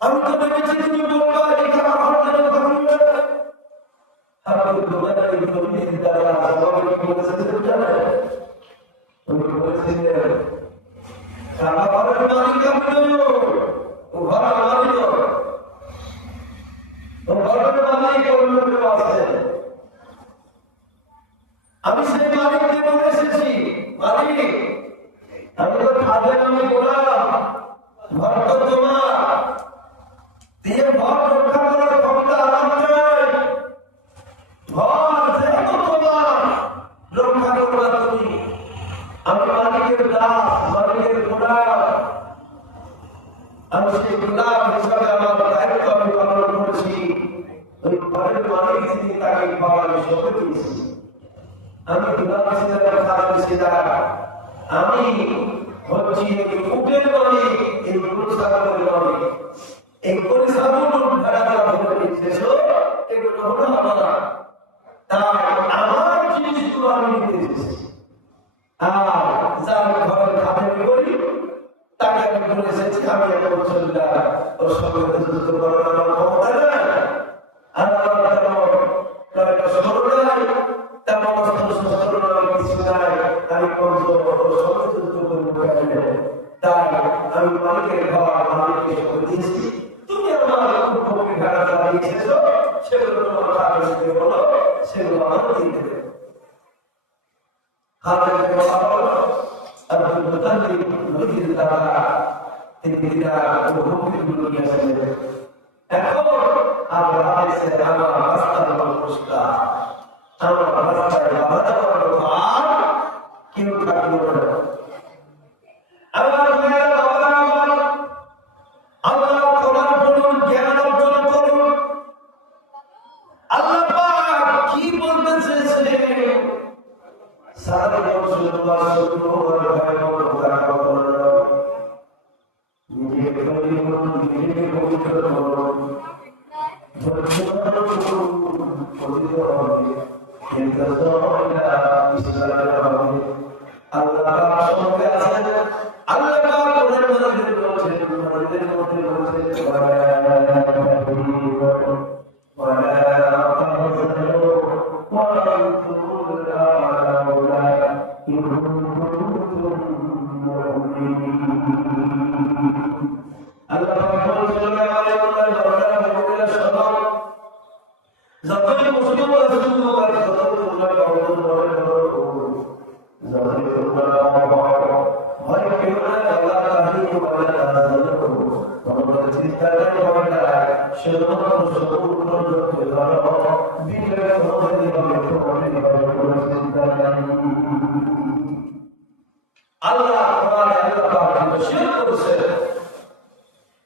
আমি তো ভেবেছি তুমি বলবা এটা আমার জন্য ভাববে। আব্দুল মুতালিব নবীজির দাদা সবাইকে বলেছে জানেন, উনি বলেছিলেন ঘরের মালিক আমি ও ঘরের মালিক ও ঘরের মালিক অন্য কেউ আছে। আমি সেই মালিককে বলে এসেছি, মালিক আমি তো খাদের আমি গোলাম, ঘর তো তোমার, দিয়ে ঘর রক্ষা করার ক্ষমতা আমার চাই। ঘর যেহেতু তোমার, রক্ষা করবা তুমি। আমি মালিকের দাস, মালিকের গোলাম, আমি সেই গোলাম হিসাবে আমার দায়িত্ব আমি পালন করেছি। ওই ঘরের মালিক যিনি তাকে পাওয়ার সঙ্গে দিয়েছি। আমি গোলাম হিসেবে খাদ্য হিসেবে আমি হচ্ছে এই উটের নদী, এই গরু ছাগলের নদী। এই গরু ছাগল ভেড়া যারা ভেবে নিচ্ছেছ, এগুলো হলো আমার। তাই আমার জিনিসগুলো আমি নিতে এসেছি। আর যার ঘরের খাতে করি তাকে আমি বলে এসেছি, আমি এখন চলে ওর সঙ্গে যুদ্ধ করার আমার ক্ষমতা নাই, আমার তেমন শহর নাই, তেমন অস্ত্র নাই, কিছু নাই, আমি কমজোর, ওর সঙ্গে যুদ্ধ করবো। তাই আমি মালিকের ঘর মালিককে সঙ্গে দিয়েছি, তুমি আমার উপভোগী ঘাড়া যারা দিয়েছ সেগুলো তোমার কাগজ দিয়ে বলো, সেগুলো আমার দিয়ে দেবে। আব্দুল মুতাল্লিব নবীর দাদা, তিনি উপভোগগুলো নিয়ে আসলেন। এখন আল্লাহ এসে আমার রাস্তার পুরস্কার, আমার রাস্তায় বাধা দেওয়ার আর কেউ থাকলো না। আমার আল্লাহ কোরআন পড়ুন, জ্ঞান অর্জন করুন। আল্লাহ পাক কি বলতে চেয়েছে? সারা রাসূলুল্লাহ সাল্লাল্লাহু আলাইহি ওয়াসাল্লাম নিজেকে তৈরি করুন, নিজেকে পবিত্র করুন, পবিত্র হবে, কিন্তু ইসলামের হবে। আল্লাহ সঙ্গে আছেন। আল্লাহ কোরআন মধ্যে বলছেন, মধ্যে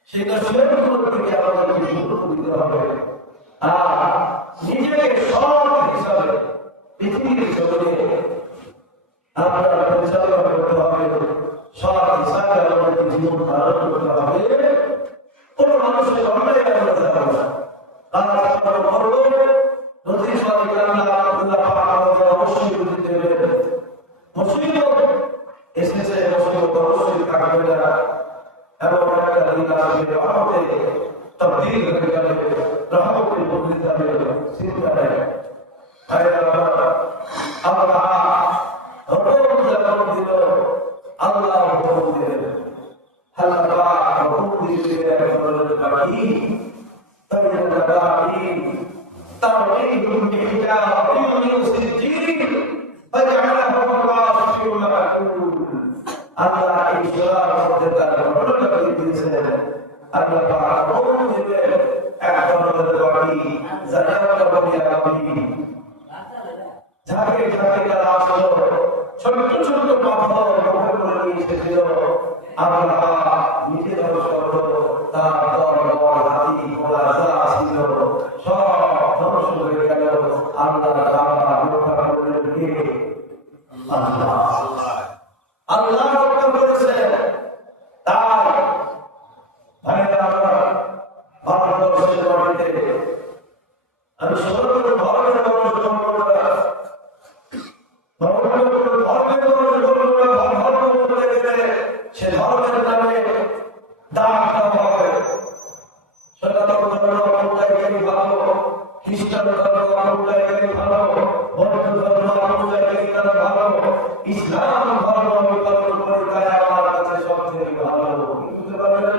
সেটা শেয়ার থেকে আমাদেরকে সুযোগ দিতে হবে। আর নিজেকে সৎ হিসাবে পৃথিবীর জগতে আপনার পরিচালনা করতে হবে, সৎ হিসাবে আমাদেরকে জীবন ধারণ করতে হবে। কোন মানুষের অন্যায় আমরা যাবো না। আমরা করবো নদীর সঙ্গে অবশ্যই বুঝতে হবে। মুসিবত এসেছে, মুসিবত অবশ্যই থাকবে না, এবং একটা দিন আসবে রহমতে তবদীল হয়ে যাবে, রহমতের বদলে যাবে, চিন্তা নেই। আল্লাহ হুকুম যখন দিল, আল্লাহ হুকুম দিলেন, আল্লাহ হুকুম দিলেন বাকি বাকি তাওহীদুল বিহিজাতিল মুসলিমিন ফাজআলাহু আল্লাহ ফি মাকুল। আল্লাহ এই সূরার মধ্যে তার ঘটনা বলে দিয়েছেন। আল্লাহ পাক হুকুম দিলেন এক ধরনের বাকি জানাতা বলি আগামী ঝাঁকে ঝাঁকে তারা আসলো, ছোট ছোট পাথর মুখে করে নিয়ে এসেছিল। আল্লাহ নিজে ধ্বংস করলো, তার দল হাতি ঘোড়া যা ছিল সব ধ্বংস হয়ে গেল। আল্লাহ রক্ষা করলেন কে? আল্লাহ। আল্লাহ রক্ষা করেছে। তাই ভাইরা আমার ভারতবর্ষের মাটিতে আমি সর্বত্র ধর্মের মানুষ ধর্ম সে ধর্মের নামে দাম দেওয়া হবে। সনাতন ধর্ম অনুযায়ী ভালো, খ্রিস্টান ধর্ম অনুযায়ী ভালো, বৌদ্ধ ধর্ম অনুযায়ী তারা ভালো, ইসলাম ধর্ম আমি পালন করি, তাই আমার কাছে সবচেয়ে ভালো। বুঝতে পারবেন?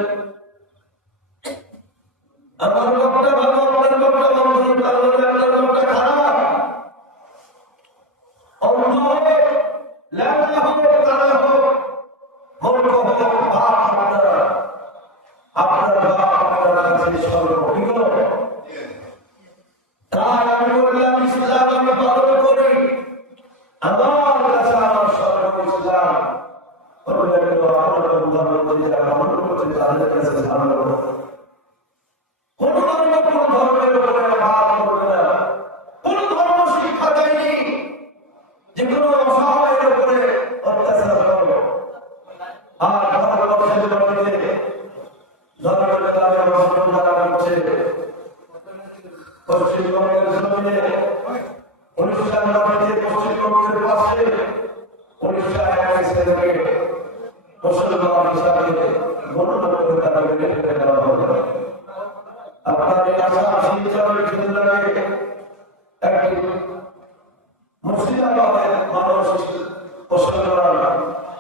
আমার লোকটা ভালো, আপনার লোকটা মন্দ, আপনার লোকটা খারাপ, অন্ধ হোক, ল্যাংড়া হোক, কানা হোক, মূর্খ হোক, বাপ আপনার বাপ আপনার কাছে সর্বপ্রিয়। তাই আমি বললাম ইসলাম আমি পালন করি, আমার কাছে আমার সর্ব ইসলাম। তাদের কাছে ভালো কোন ধর্ম কোন ধর্মের উপরে ভাব করবে না। কোন ধর্ম শিক্ষা দেয়নি যে কোন অসহায়ের উপরে অত্যাচার করো। আর ভারতবর্ষের মাটিতে ধর্মের নামে অবস্থান করা হচ্ছে। পশ্চিমবঙ্গের জমিনে উড়িষ্যার মাটিতে পশ্চিমবঙ্গের পাশে উড়িষ্যার এক ছেলেকে মুসলমান হিসাবে গণ্য করে তাকে মেরে ফেলে দেওয়া হলো। আপনার এই আসাম শিলচরের জেলাকে একটি মুর্শিদাবাদের মানুষ মুসলমান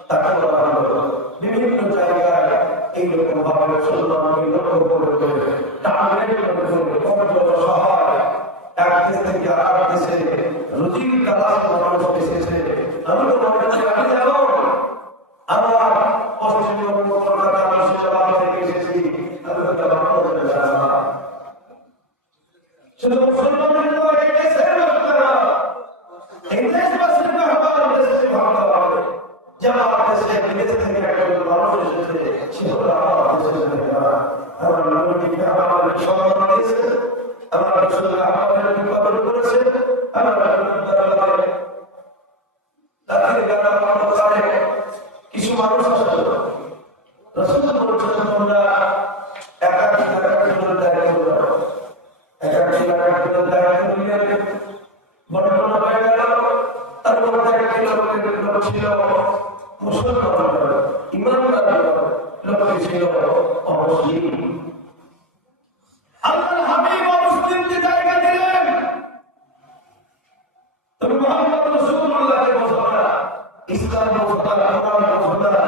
তাকে বলা হলো। বিভিন্ন জায়গায় এইরকম ভাবে মুসলমানকে লক্ষ্য করে টার্গেট করে সহায় এক দেশ থেকে আর এক দেশে রুজির তালাশ মানুষ এসেছে। আমি তো মনে করি আমি যাব, আমার পশ্চিমবঙ্গ কলকাতা মুর্শিদাবাদ থেকে এসেছি, আমি তো যাব না। শুধু মুসলমানের নয়, এই দেশের লোকেরা, এই দেশবাসীর আহ্বান দেশে ভাবতে হবে যে আমার দেশে বিদেশ থেকে একজন মানুষ এসেছে, সে হলো আমার দেশের লোকেরা। আমার নবীকে আমাদের সম্মান দিয়েছে, আমার রসুলকে আমাদের কবর করেছে, আমার দরবারে তাদের গানা বানানো করে কিছু মানুষ আছে। রসুল বলেছেন তোমরা একাকি করে দায়িত্ব করো, একাকি করে দায়িত্ব নিয়ে ঘটনা হয়ে গেল। তারপর একটি লোক ছিল মুসলমান, ইমানদার লোক ছিল অমুসলিম। আল্লাহর হাবিব অমুসলিমকে জায়গা দিলেন। তবে মুহাম্মদ রাসূলুল্লাহকে বোঝানো, ইসলাম বোঝানো, কোরআন বোঝানো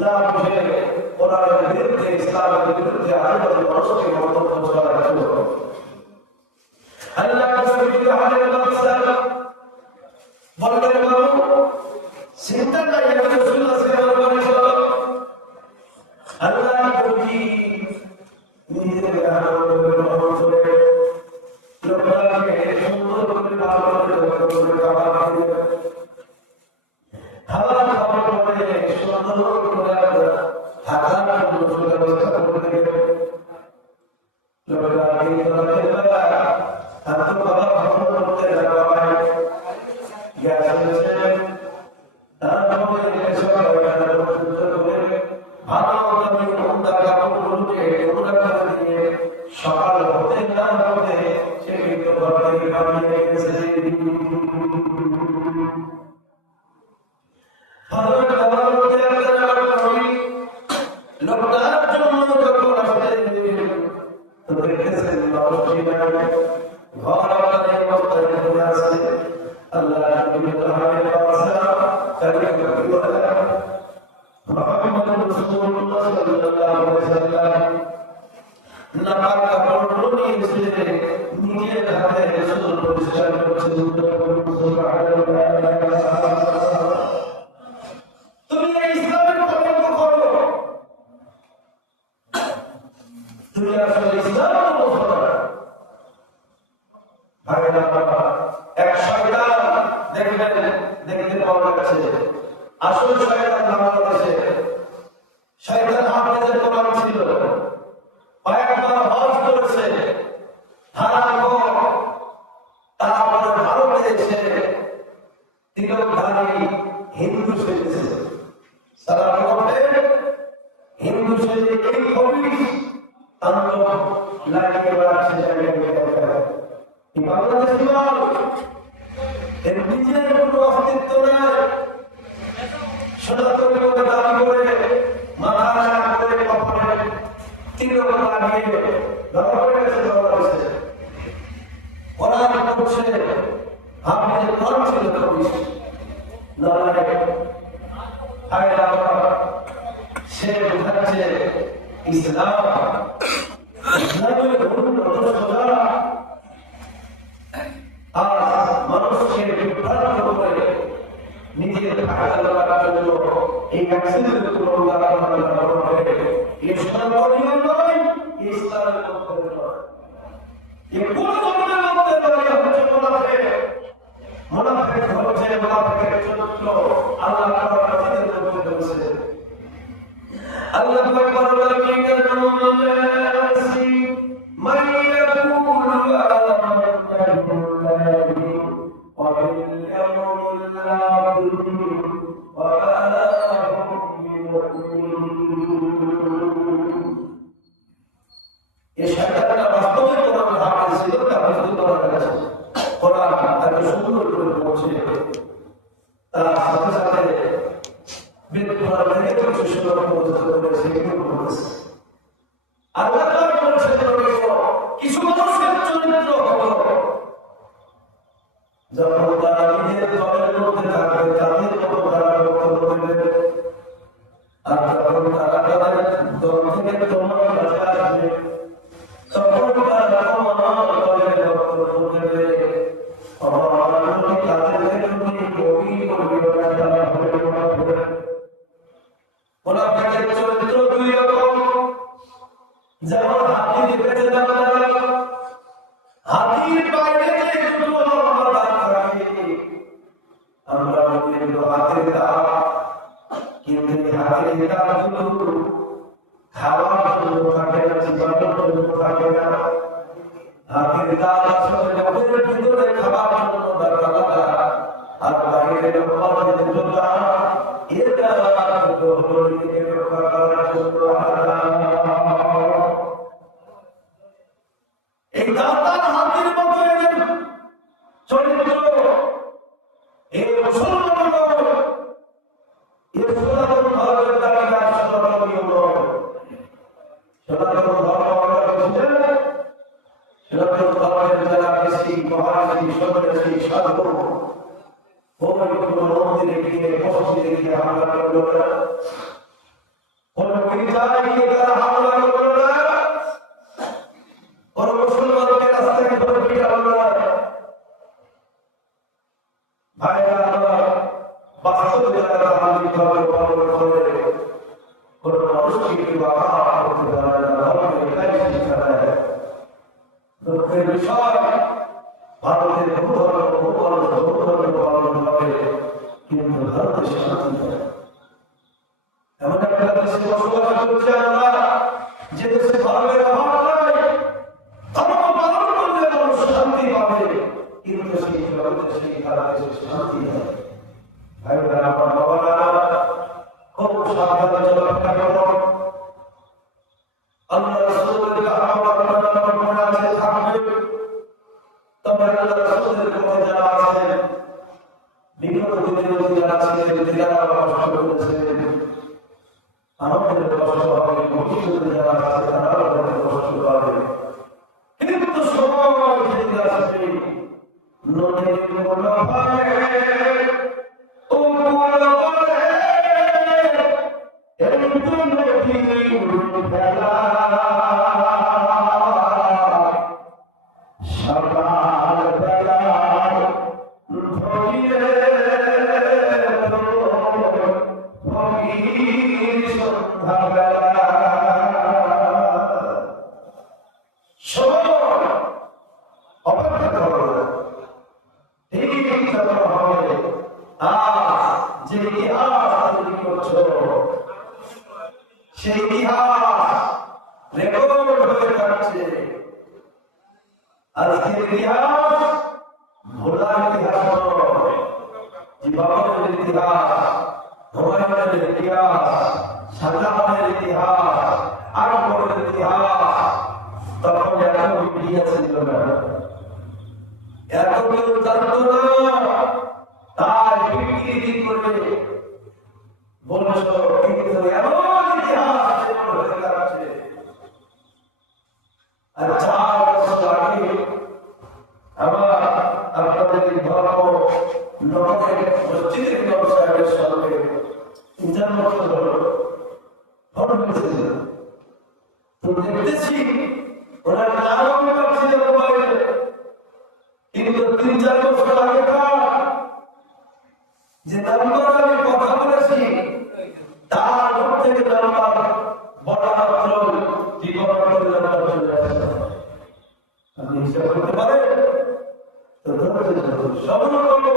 না বুঝে কোরআনের বিরুদ্ধে, ইসলামের বিরুদ্ধে আরেকজন মানুষকে মন্তব্য করা ছিল। আল্লাহ রাসূলুল্লাহ আলাইহি ওয়াসাল্লাম বললেন, বাবু চিন্তা নাই, রাসূলুল্লাহ সাল্লাল্লাহু আলাইহি ওয়াসাল্লাম আল্লাহ নবী নিজের গ্রহণ করে লোকটাকে সুন্দর করে ভালো করে খাবার দিয়ে খাবার খাওয়ার পরে সুন্দর করে থাকার জন্য ব্যবস্থা করে দেবে। লোকটাকে আমি তো বাবা ভ্রমণ করতে যাবো গেছে, তারপরে ভালো দামি উমদা কাপড়গুলোকে উমদা দিয়ে সকাল হতে না হতে সে কিন্তু ঘর থেকে বানিয়ে গেছে। লোকটার জন্য যখন আসলে দেখতেছেন ঘর আপনাদের অবস্থায় করে আছে। আল্লাহ মুহাম্মদ রাসূলুল্লাহ সাল্লাল্লাহু আলাইহি ওয়াসাল্লাম নাপাক কাপড় নিয়ে এসে নিজের হাতে রাসূল পরিষ্কার করছেন। সুবহানাল্লাহ। তুমি এই ইসলামের কলঙ্ক করো, তুমি আসলে ইসলাম বোঝো না। ভাইরা বাবা, এক শয়তান দেখবেন দেখতে পাওয়া যাচ্ছে, আসল শয়তান বাংলাদেশে। শয়তান হাফেজের কোরআন ছিল, কয়েকবার হজ করেছে, তারপরে ভারতে এসে তিলকধারী হিন্দু সেজেছে। সারা ভারতে হিন্দু সেজে এই কবি তাণ্ডব লাগিয়ে বেড়াচ্ছে। বাংলাদেশি মানুষ এর নিজের কোনো অস্তিত্ব নেই। সনাতনী বলে দাবি করে মাথা না করে কপালে তিলক লাগিয়ে ধরা পড়ে গেছে বাংলাদেশে। কোরআন পড়ছে, আপনি যে কোরআন ছিল কবি নয় আয়রা, সে বোঝাচ্ছে ইসলাম ইসলামের উন্নত সোজা। আর মানুষকে বিভ্রান্ত করে নিজের ফায়দা লাগার জন্য এই অ্যাক্সিডেন্ট ইসলামের মধ্যে নয়, এই কোন ধর্মের মধ্যে নয়। হচ্ছে মুনাফিক, মুনাফিক হচ্ছে মুনাফিকের চরিত্র আল্লাহ তাআলা হাদিসের মধ্যে বলেছে। আল্লাহ আকবার মিনাল মুনাফিকি মান ইয়াকুলু আমান্না বিল্লাহি ওয়া বিল ইয়াউমিল আখির ওয়া মা হুম বিমুমিনিন। লক্ষ্য করে সেগুলো করেছে। আল্লাহ বলেছেন কিছু মানুষের চরিত্র হলো যখন তারা নিজের দলের মধ্যে থাকবে তাদের মতো তারা বক্তব্য দেবে, আর যখন তারা তাদের দল থেকে তোমার কাছে আসবে তখন তারা তোমার দলের বক্তব্য দেবে। মুনাফিকের চরিত্র দুই রকম, যেমন হাতি দেখেছে হাতির বাইরে যে দুটো লম্বা দাঁত থাকে আমরা বলি হাতের দাঁত, কিন্তু হাতের দাঁতগুলো খাওয়ার জন্য থাকে না, জীবাণুর জন্য থাকে না। হাতের দাঁত আসলে লোকের ভিতরে খাবার জন্য দরকার, আর বাইরে লম্বা যে দুটো দাঁত এটা নিজেকে রক্ষা করার জন্য। এই দাঁতার হাতির মতো চরিত্র এই মুসলমান এই সনাতন ধর্মের দাবিদার সনাতনীয় নয়। সনাতন ধর্ম সনাতন ধর্মের যারা বেশি মহারাজি সন্ন্যাসী সাধু মন্দিরে গিয়ে মসজিদে গিয়ে হামলা করলো না, কোন গির্জায় গিয়ে তারা হামলা করলো না, কোন মুসলমানকে রাস্তায় ধরে পিটালো না। ভাইরা আমার বাস্তবে যারা ধার্মিক ধর্ম পালন করে কোন মানুষকে কেউ আঘাত করতে পারে না, ধর্ম এটাই শিক্ষা দেয়। দুঃখের বিষয় ভারতের বহু ধর্ম পালন করে, কিন্তু ভারতের শান্তি নেই। এমন একটা দেশে বসবাস করছে আমরা যে দেশে ধর্মের অভাব নাই, ধর্ম পালন করলে মানুষ শান্তি পাবে, কিন্তু সেই জগতে সেই তারা দেশে শান্তি নেই। ভাইরা আমার বাবারা খুব সাবধানে চলাফেরা করুন। আল্লাহ রাসূলের কাছে আছে থাকবে, তবে আল্লাহ রাসূলের কথা যারা আছেন বিগত দিনের যারা ছিলেন তারা কষ্ট করেছেন, আমাদের কষ্ট হবে, ভবিষ্যতে যারা আছে তারাও আমাদের কষ্ট পাবে। কিন্তু সময় ঠিক আসবে নদীর কোন পারে ও কোন করে এই তো নদীর খেলা সকাল বেলা ধরিয়ে ফকির সন্ধ্যাবেলা সময় অপেক্ষা করো, ঠিক যখন হবে যে ইতিহাস তৈরি করছো সেই ইতিহাস রেকর্ড হয়ে যাচ্ছে। আজকের ইতিহাস ভোলার ইতিহাস নয়, জীবনের ইতিহাস, হুমায়ুনের ইতিহাস, শাহজাহানের ইতিহাস, আকবরের ইতিহাস। তখন এত মিডিয়া ছিল না, এত কেউ জানত না, তাই বিকৃতি করে বলছ, কিন্তু এমন ইতিহাস হয়ে যাচ্ছে। আর 4 বছর আগে আমার আপনাদের ধর্ম নগরের মসজিদের ব্যবসায়ের সঙ্গে 3-4 বছর হলো ফোন হয়েছিল, তো দেখতেছি ওনার নাম পাচ্ছিল মোবাইলে, কিন্তু 3-4 বছর আগে যে নাম্বার আমি কথা বলেছি তার থেকে নাম্বার বড় মাত্র জীবনের নাম্বার চলে আসছে। আপনি হিসাব করতে পারেন তো সবল করবো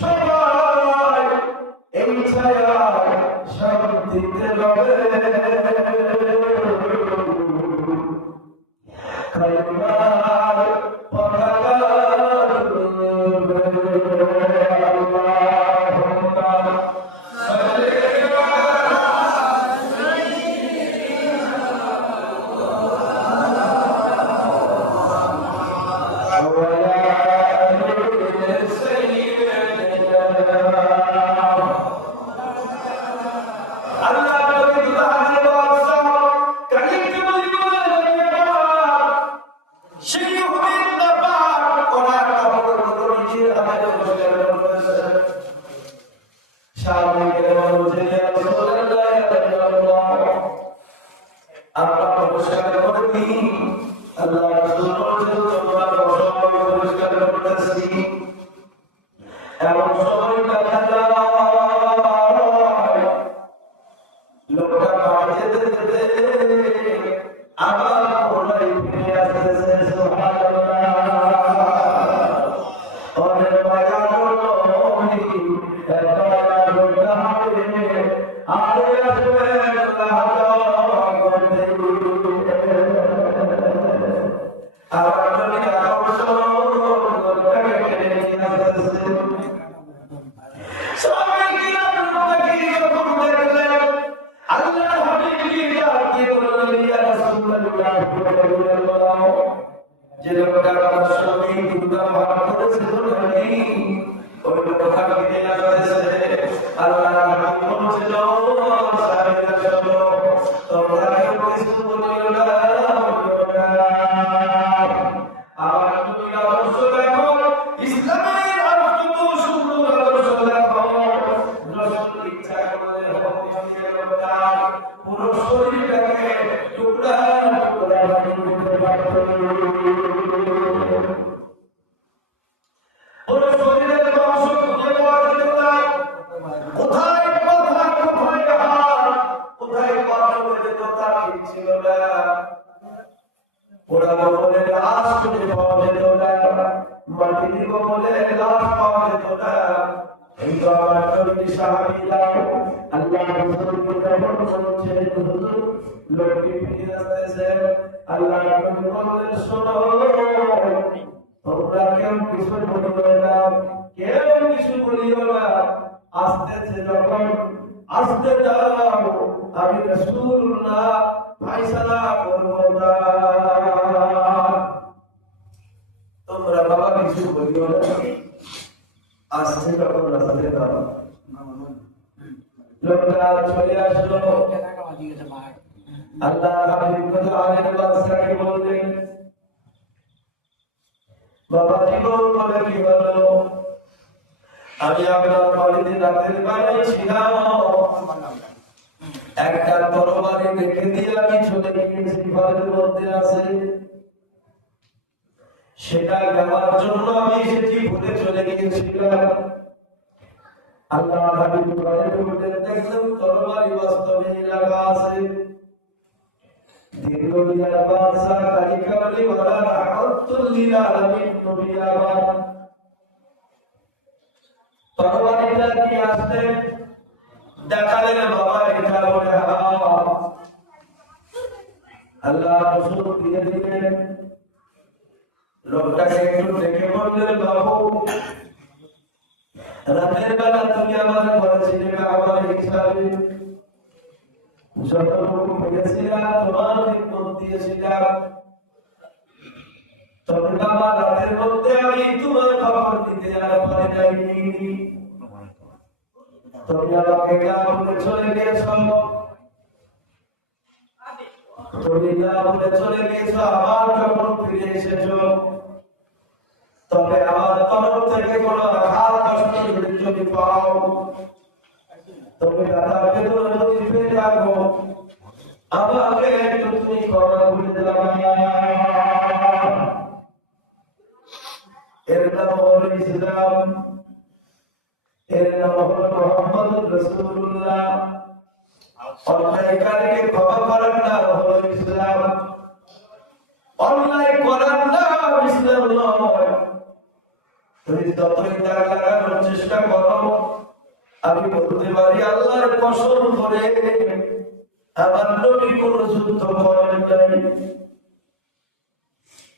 সবাই এই ছায়া শান্তিতে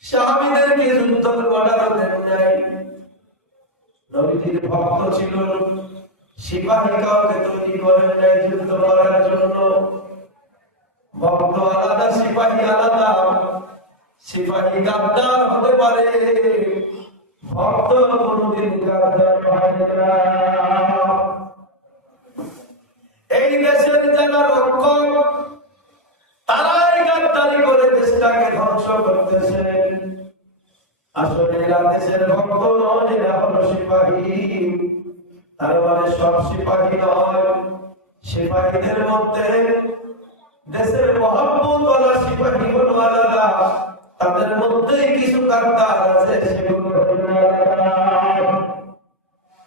সাহাবীদেরকে যুদ্ধ করার দেন নাই। নবীজির ভক্ত ছিল, সিপাহী কাউকে তৈরি করেন নাই যুদ্ধ করার জন্য। ভক্ত আলাদা, সিপাহী আলাদা। সিপাহী গাদ্দার হতে পারে, ভক্ত কোনদিন গাদ্দার হয় না। এই দেশের যারা রক্ষক, তারাই গাদ্দারি করে দেশটাকে ধ্বংস করতেছে। আসলে এরা দেশের ভক্ত নয়, এরা হলো সিপাহী। তার মানে সব সিপাহী নয়। সিপাহীদের মধ্যে দেশের মহব্বতওয়ালা সিপাহী হলো আলাদা, তাদের মধ্যেই কিছু গাদ্দার আছে, সেগুলো হলো আলাদা।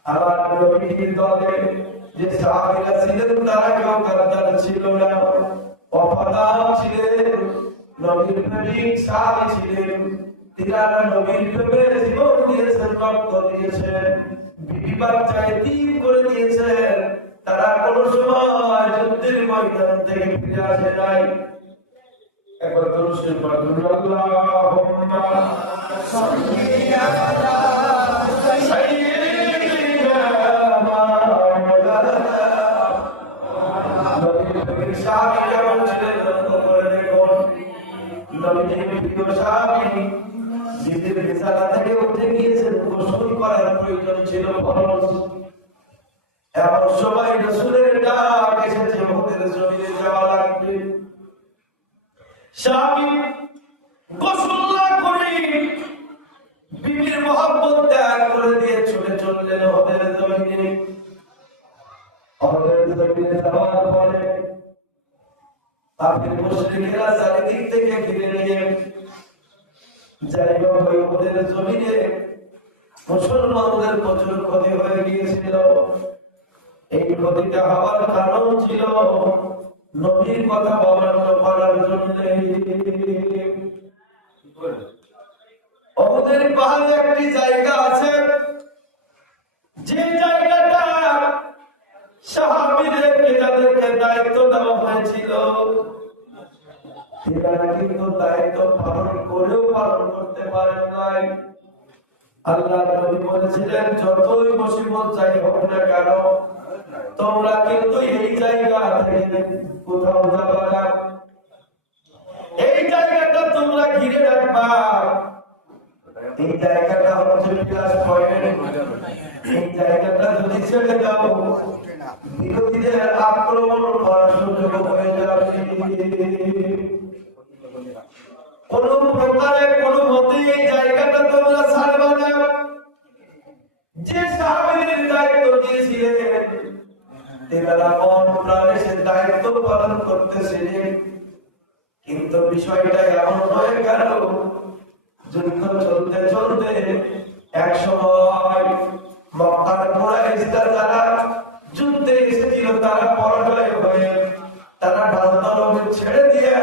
আবার নবীর দলে যে সাহাবীরা ছিলেন, তারা কেউ গাদ্দার ছিল না, ওয়াফাদার ছিলেন, নবীর প্রেমিক সাহাবী ছিলেন। তিনারা নবীর প্রেমে জীবন দিয়েছেন, রক্ত দিয়েছেন, বিবি বাচ্চায় তিন করে দিয়েছেন। তারা কোনো সময় যুদ্ধের ময়দান থেকে ফিরে আসে নাই। একবার দরুদ পড়ুন, আল্লাহুম্মা সাল্লি আলা সাইয়্যিদিনা মাওলানা। নবীর প্রেমিক সাহাবী কেমন ছিলেন লক্ষ্য করে দেখুন। নবীজির প্রিয় সাহাবী নিজের বিছানা থেকে উঠে গিয়েছেন, গোসল করার প্রয়োজন ছিল ফরজ। এমন সময় রাসূলের ডাক এসেছে, ওদের জমিনে যাওয়া লাগবে। সাহাবী গোসল না করে বিবির মহব্বত ত্যাগ করে দিয়ে ছুটে চললেন ওদের জমিনে। ওদের জমিনে যাওয়ার পরে কাফির মুশরিকেরা চারিদিক থেকে ঘিরে নিয়ে যাই হোক, ওদের জমিনে মুসলমানদের প্রচুর ক্ষতি হয়ে গিয়েছিল। এই ক্ষতিটা হওয়ার কারণ ছিল নবীর কথা অমান্য করার জন্য। ওদের পাহাড়ে একটি জায়গা আছে, যে জায়গাটা সাহাবীদেরকে যাদেরকে দায়িত্ব দেওয়া হয়েছিল, তারা কিন্তু দায়িত্ব পালন করেও পালন করতে পারেন নাই। আল্লাহ নবী বলেছিলেন, যতই মুসিবত যাই হোক না কেন, তোমরা কিন্তু এই জায়গা থেকে কোথাও যাবে না। এই জায়গাটা তোমরা ঘিরে রাখবা। এই জায়গাটা হচ্ছে প্লাস পয়েন্ট। এই জায়গাটা যদি ছেড়ে দাও, বিরোধীদের আক্রমণ করার সুযোগ হয়ে যাবে। কোন প্রকারে কোন মতে এই জায়গাটা তোমরা ছাড়বা না। যে সাহাবীদের দায়িত্ব দিয়েছিলেন, তেনারা মন প্রাণে সে দায়িত্ব পালন করতেছিলেন। কিন্তু বিষয়টা এমন হয়ে গেল, যুদ্ধ চলতে চলতে এক সময় মক্কার কুরাইশরা যারা যুদ্ধে এসেছিল, তারা পরাজয় হয়ে তারা ঢাল ছেড়ে দিয়ে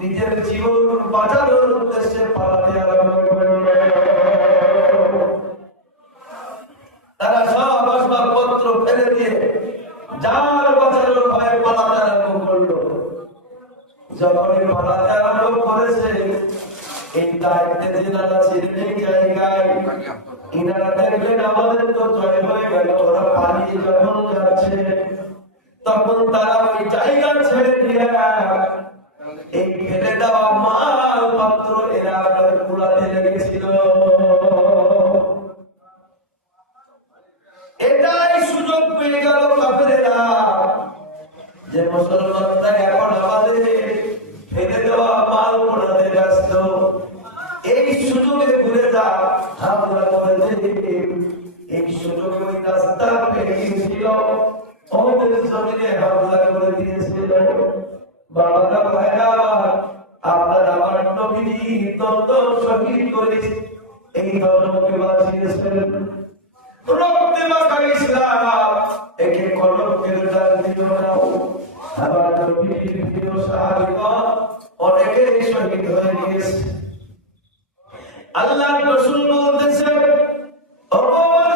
নিজের জীবন বাঁচানোর উদ্দেশ্যে পালাতে আরম্ভ করল। তারা সব আসবাবপত্র ফেলে দিয়ে যার বাঁচানোর ভয়ে পালাতে আরম্ভ করলো। যখনই পালাতে আরম্ভ করেছে, এই দায়িত্বে যেনারা ছিলেন এই জায়গায়, ইনারা দেখলেন আমাদের তো জয় হয়ে গেল, ওরা পালিয়ে যখন যাচ্ছে, তখন তারা ওই জায়গা ছেড়ে দিয়ে এই ফেলে দেওয়া মাল মাত্র এরা কুড়াতে লেগেছিল। এটাই সুযোগ পেয়ে গেল কাফেরেরা, যে মুসলমানরা এখন আমাদের ফেলে দেওয়া মাল পোড়াতে ব্যস্ত। এই সুযোগে ঘুরে যা হামলা করেছে। এই সুযোগে ওই রাস্তা পেয়ে গিয়েছিল, ওদের জমিনে হামলা করে দিয়েছিল। বাবারা ভাইরা, আপনার আমার নবীজি তত শহীদ করে এই ধর্মকে বাঁচিয়েছেন। রক্তে মাখা ইসলাম, একে কলঙ্কের দাগ দিও না। আমার নবীর প্রিয় সাহাবীগণ অনেকেই শহীদ হয়ে গিয়েছে। আল্লাহর রাসূল বলতেছেন, ও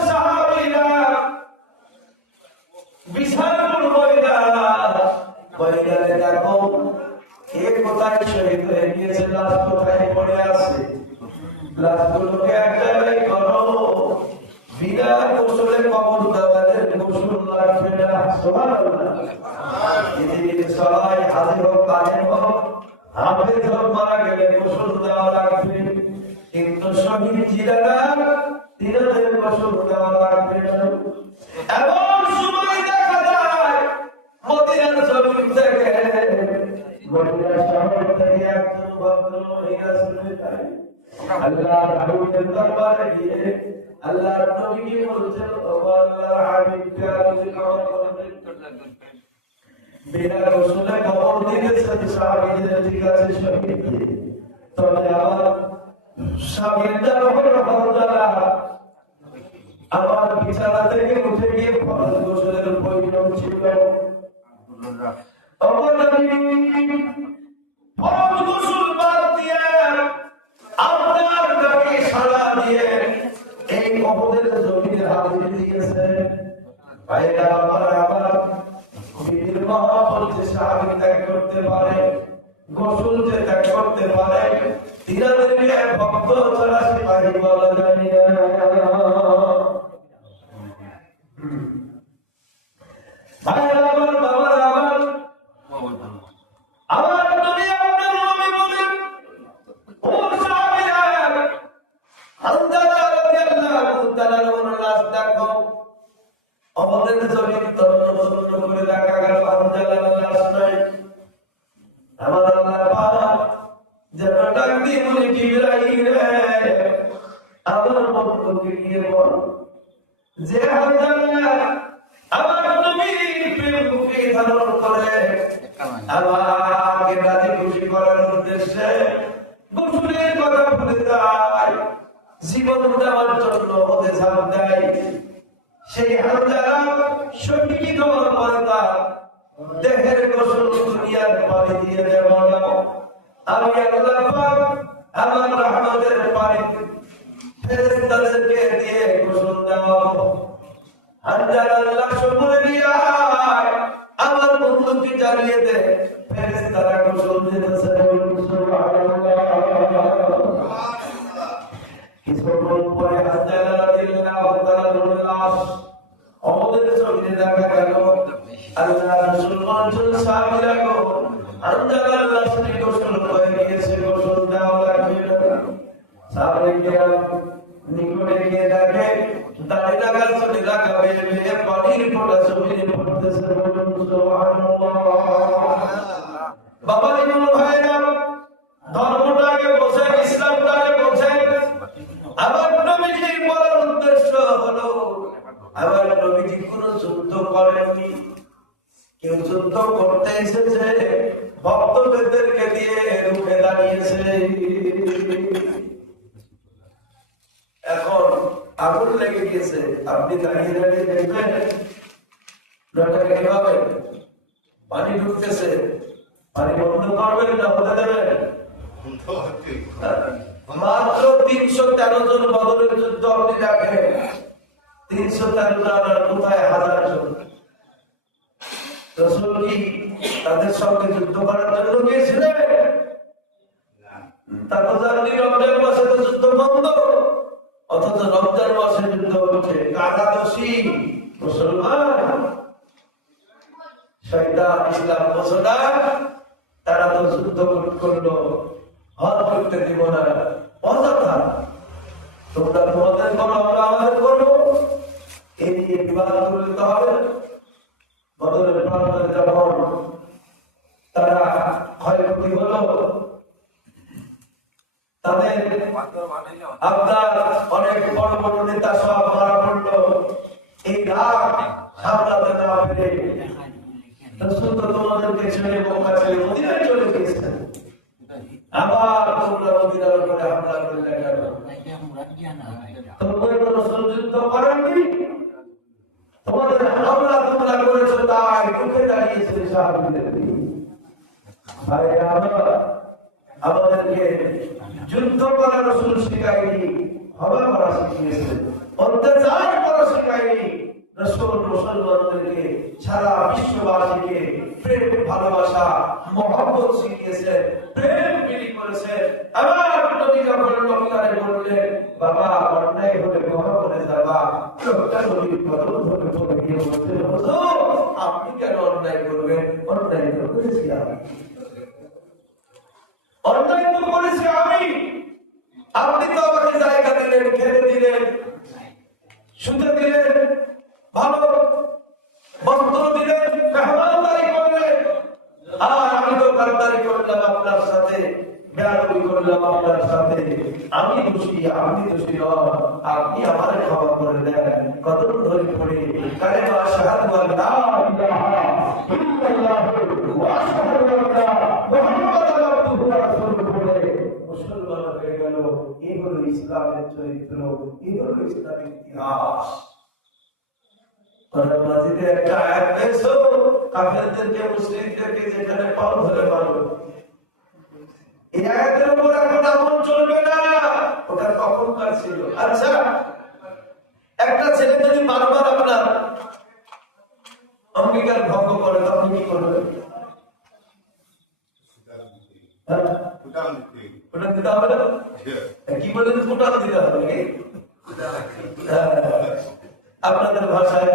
সাহাবীরা, বিশাল ময়দানে দেখো কে কোথায় শহীদ হয়ে গিয়েছে, লাশ কোথায় পড়ে আছে। লাশগুলোকে এক জায়গায় করো, বিনা গোসলে কবর দেওয়াদের গোসল লাগবে না। সুবহানাল্লাহ। পৃথিবীর সবাই হাজির হোক, কাজের হোক, হাফেজ হোক, মারা গেলে গোসল দেওয়া লাগবে, কিন্তু শহীদ জিরারা তিনাদের গোসল দেওয়া লাগবে না। এমন সময় দেখা যায় মদিনার জমিন থেকে, মদিনা শহর থেকে একজন ভদ্র মহিলা শুনে যায় আল্লাহর হাবিবের দরবারে গিয়ে আল্লাহর নবীকে বলছেন, ও আল্লাহর হাবিব আপনি কবর করবেন, বিনা গোসলে কবর দিয়েছেন। সাহাবীদের ঠিক আছে শহীদ, তবে আমার স্বামীর আমার বিছানা থেকে উঠে গিয়ে ফরজ গোসলের প্রয়োজন ছিল। ফরজ গোসল বাদ দিয়ে আপনার ডাকে সাড়া দিয়ে এই কবরের জমিনে হাজির দিয়েছে। ভাইরা আমার, আবার বিবির মহব্বত যে সাহাবী ত্যাগ করতে পারে, গোসল যে ত্যাগ করতে পারে, তিনাদেরকে ভক্ত ছাড়া সিপাহী বলা যায় না। ভাইরা আমার, বাবারা আমার, আমার নবী আপনার নবী বলেন, ও সাহাবীরা, হানজালা রাদিয়াল্লাহু তাআলার লাশ দেখো। আমাদের জমিন তন্ন করে দেখা গেল হানজালার লাশ নাই। আমার আল্লাহ পাক যেন ডাক দিয়ে বলে, জিবরাইল রে, আমার বন্ধুকে গিয়ে বল যে হানজালা আমার নবীর প্রেম বুকে ধারণ করে আমাকে রাজি খুশি করার উদ্দেশ্যে গোসলের কথা ভুলে যায়, জীবন দেওয়ার জন্য ওদের ঝাঁপ দেয়, সেই হানজালা শহীদ হওয়ার পরে তার দেহের গোসল দুনিয়ার পানি দিয়ে দেব না। আমি আল্লাহ পাক আমার রহমতের পানি ফেরেশতাদেরকে দিয়ে গোসল দেওয়াবো। হানজালার লাশ উপরে নিয়ে আয়, আমার বন্ধুকে জ্বালিয়ে দে। ফেরেশতারা গোসল দিতেছে। কিছুক্ষণ পরে হানজালা রাদিয়াল্লাহু তাআলার লাশ আমাদের জমিনে দেখা গেল। আল্লাহ রাসূল বলেন, সাহাবীরা গো, হানজালার লাশ নিয়ে গোসল হয়ে গিয়েছে, গোসল দেওয়া লাগবে না। সাহাবীরা নিকটে গিয়ে দেখে দাড়ি লাগা চুলে লাগা বেয়ে বেয়ে পানির ফোঁটা জমিনে পড়তেছে। সুবহানাল্লাহ। বাবা জীবন ভাইরা, ধর্মটাকে বোঝেন, ইসলামটাকে বোঝেন। আমার নবীজির বলার উদ্দেশ্য হলো, আমার নবীজি কোনো যুদ্ধ করেননি। কেউ যুদ্ধ করতে এসেছে, ভক্তদেরকে দিয়ে রুখে দাঁড়িয়েছে। এখন আগুন লেগে গিয়েছে, আপনি দাঁড়িয়ে দাঁড়িয়ে দেখবেন কিভাবে পানি ঢুকতেছে, পানি বন্ধ করবেন না হতে দেবেন? মাত্র 313 জন বদরের যুদ্ধ আপনি দেখেন, 313 জন কোথায় 1000 জন। রাসূল কি তাদের সঙ্গে যুদ্ধ করার জন্য গিয়েছিলেন? তারপর জানি রমজান মাসে তো যুদ্ধ বন্ধ, অথচ রমজান মাসে যুদ্ধ হচ্ছে। কাদাদোষী মুসলমান, শয়তান ইসলাম বোঝা, তারা তো যুদ্ধ করলো, হজ করতে দিব না, অযথা তোমরা তোমাদের করো, আমরা আমাদের করবো, এই নিয়ে বিবাদ করতে হবে। বদরের প্রান্তরে যখন তারা ক্ষয়ক্ষতি হলো, তাদের আপনার অনেক বড় বড় নেতা সব মারা পড়লো। এই রাগ সামলাতে না পেরে রাসূল তো তোমাদেরকে ছেড়ে মক্কা ছেড়ে মদিনায় চলে গিয়েছেন, আবার তোমরা মদিনার উপরে হামলা করে দেখালো। তোমরা তো রাসূল যুদ্ধ করেননি, তোমাদের হামলা তোমরা করেছো, তাই রুখে দাঁড়িয়েছে সাহাবীদের। আমাদেরকে যুদ্ধ করা রাসূল শিখায়নি, হত্যা করা শিখিয়েছে, অত্যাচার করা শিখায়নি। রাসূল মুসলমানদেরকে, সারা বিশ্ববাসীকে প্রেম, ভালোবাসা, মহব্বত শিখিয়েছে, প্রেম বিলি করেছে। আমার নবী যখন মক্কায় বললেন, বাবা অন্যায় হলে ক্ষমা করে যাবা। লোকটা নবীর কদম ধরে পড়ে গিয়ে বলতে, হুজুর আপনি কেন অন্যায় করবেন? অন্যায় তো করেছি আমি, অন্যায় তো করেছি আমি। আপনি তো আমাকে জায়গা দিলেন, খেতে দিলেন, শুতে দিলেন, ভালো বস্ত্র দিলেন, মেহমানদারি করলেন, আর আমি তো গাদ্দারি করলাম আপনার সাথে, বেয়াদবি করলাম আপনার সাথে। আমি দোষী, আপনি দোষী নন। আপনি আমার ক্ষমা করে দেন। কদম ধরে পড়ে কালেমা শাহাদাত লা ইলাহা ইল্লাল্লাহ ওয়া আশহাদু আন্না মুহাম্মাদান আবদুহু ওয়া রাসূলুহু বলে মুসলমান হয়ে গেল। এই হলো ইসলামের চরিত্র, এই হলো ইসলামের ইতিহাস। কোরআন মাজিদে একটা আয়াত পেয়েছো, কাফেরদেরকে মুশরিকদেরকে যেখানে পাও ধরে মারো। এই আয়াতের উপর এখন আমল চলবে না, ওটা তখনকার ছিল। আচ্ছা, একটা ছেলে যদি বারবার আপনার অঙ্গীকার ভঙ্গ করে তখন কি করবেন? ওটা দিতে হবে না? কি বলে ফুটান দিতে হবে? আপনাদের ভাষায়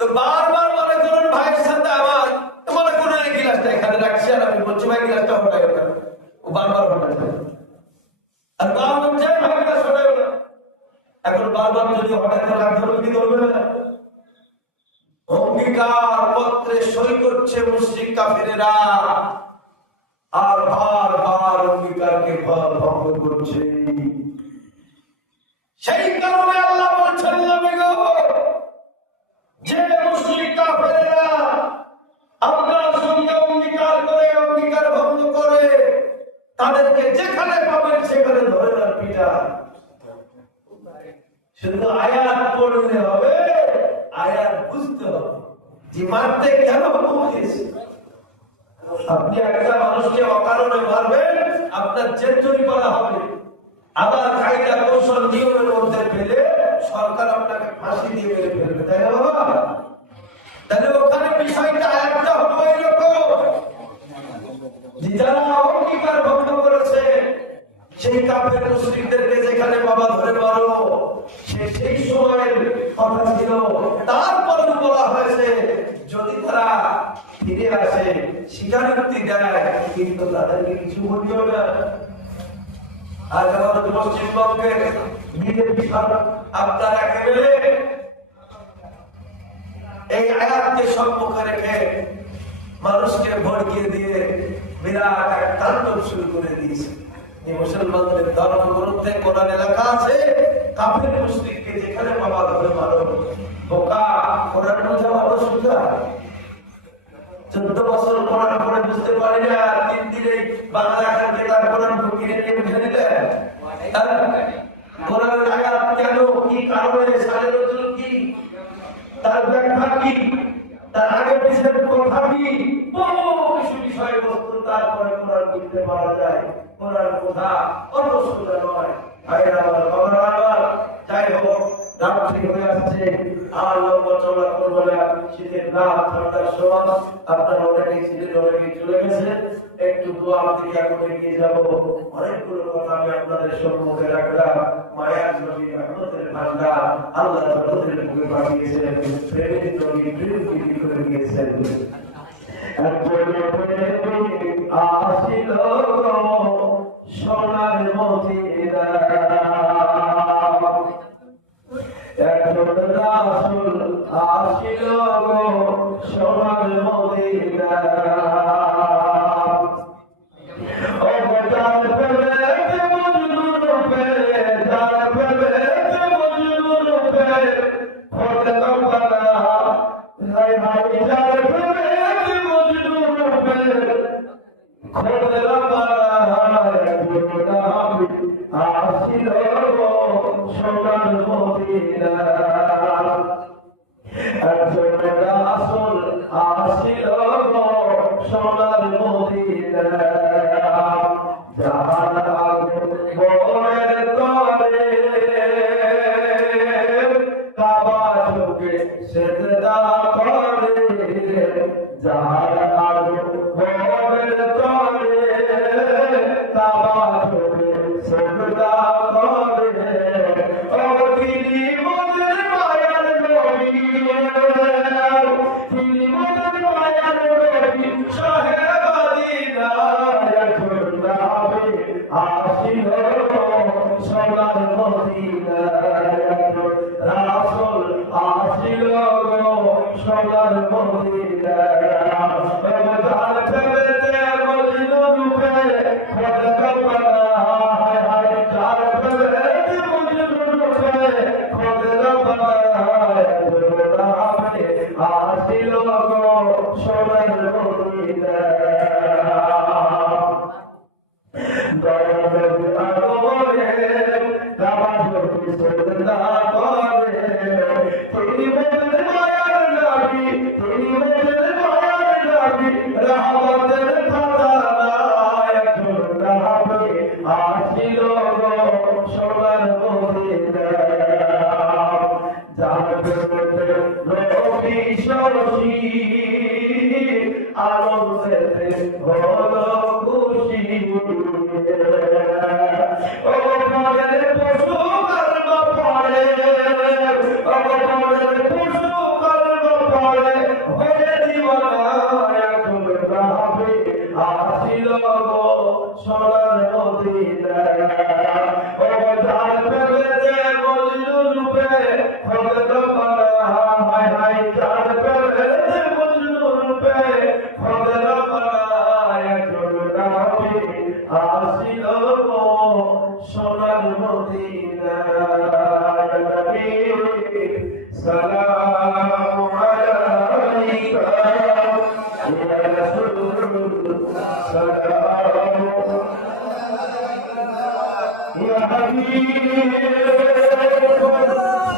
তো বারবার মনে করুন ভাইয়ের সাথে আমার মনে করুন এই গিলাসটা এখানে রাখছি, আর আমি বলছি ভাই গিলাসটা হটাই ওটা, ও বারবার হটাই, আর বারবার চাই ভাই গিলাস হটাই ওটা। এখন বারবার যদি হটাইতে রাখতে হবে, কি করবে না? অঙ্গীকার পত্রে সই করছে মুশরিক কাফিরেরা, আর বারবার অঙ্গীকারকে ভঙ্গ করছে। সেই কারণে আল্লাহ বলছেন, নবী গো, যে মুশরিক কাফেররা আপনার সঙ্গে অঙ্গীকার করে, অঙ্গীকার ভঙ্গ করে, তাদেরকে যেখানে পাবেন সেখানে ধরে আর পিটান। শুধু আয়াত পড়লে হবে, আয়াত বুঝতে হবে যে মারতে কেন হুকুম দিয়েছে। আপনি একটা মানুষকে অকারণে মারবেন, আপনার জেদ্দরি করা হবে। আবার কায়দা কৌশল নিয়মের মধ্যে ফেলে সরকার আপনাকে ফাঁসি দিয়ে মেরে ফেলবে, তাই না বাবা? তাহলে ওখানে বিষয়টা একটা হলো এরকম, যারা অঙ্গীকার ভঙ্গ করেছে সেই কাফের মুশরিকদেরকে যেখানে বাবা ধরে মারো, সেই সময়ের কথা ছিল। তারপর বলা হয়েছে যদি তারা ফিরে আসে, স্বীকারোক্তি দেয়, কিন্তু তাদেরকে কিছু বলিও না। আর আমাদের পশ্চিমবঙ্গের বিজেপি আপনার একেবারে এই আয়াতকে সম্মুখে রেখে মানুষকে ভড়কিয়ে দিয়ে বিরাট এক তাণ্ডব শুরু করে দিয়েছে। এই মুসলমানদের ধর্মগ্রন্থে কোরআনে লেখা আছে, কাফের মুশরিককে যেখানে বাবা ধরে মারো। বোকা, কোরআন বোঝা ভালো সোজা। 14 বছর কোরআন পড়ে বুঝতে পারি না, 3 দিনে বাংলা একাডেমি তার কোরআন কিনে নিয়ে বুঝে নিলেন। কোরআনের আয়াত কেন, কি কারণে, সালে নজরুল কি, তার ব্যাখ্যা কি, তার আগে পিছের কথা কি, বহু কিছু বিষয়বস্তু তারপরে কোরআন বুঝতে পারা যায়। কোরআন বোঝা অত সোজা নয়। যাই হোক, রাত্রি হয়ে আসছে, আর লম্বা চলা করবো না। শীতের রাত, ঠান্ডার সময়, আপনারা অনেকেই ছিলেন, অনেকেই চলে গেছেন। একটু দোয়া দিকে এখন এগিয়ে যাবো। অনেকগুলো কথা আমি আপনাদের সম্মুখে রাখলাম। মায়ার নবী, রহমতের ভান্ডার, আল্লাহ রহমতের মুখে পাঠিয়েছেন, প্রেমের নবী, প্রেম বিক্রি করে দিয়েছেন। আসিল সোনার মদিনা, একজন রাসূল আসিল সোনার মদিনা। ও জান পেলে মজনু রূপে, জান পেলে মজনু রূপে, খোদা কবলা হায় হায়, জান পেলে মজনু রূপে, খোদা কবলা করে তিনি মোদের মায়ার নবী তিনি মোদের মায়ার নবী সাহেব আলীরা এখন নামে আসিল সোনার মদিনায় রাসূল আসিল সোনার মদিনায় জাল ফেলেছে মজনু রূপে খোদা কবরা হায় হায় জাল ফেলেছে মজনু রূপে খোদা কবরা নামে আসিল সোনার মদিনায় দয়াবের আগমনে রামাজের সদনা করে তিনি মোদের মায়ার নবী তিনি মোদের মায়ার নবী রহমতের খাজানা এখন নামে আসিল সোনার মদিনায় জাগতে রবি শশী আনন্দেতে হলো খুশি ও মনের পশু কর্ম পড়ে ও মনের পশু কর্ম পড়ে হয়ে দিওয়ানা এখন রাবে আসিল সোনার মদিনায় ও জান ফেলেছে মজনু রূপে খোদা কবরা হায় হায় জান ফেলেছে মজনু রূপে খোদা কবরা এখন রাবে আসিল সোনার মদিনায় নবী সালামু আলাইকা ইয়া রাসূল সালামু ইয়া হাবিব সালামু আলাইকা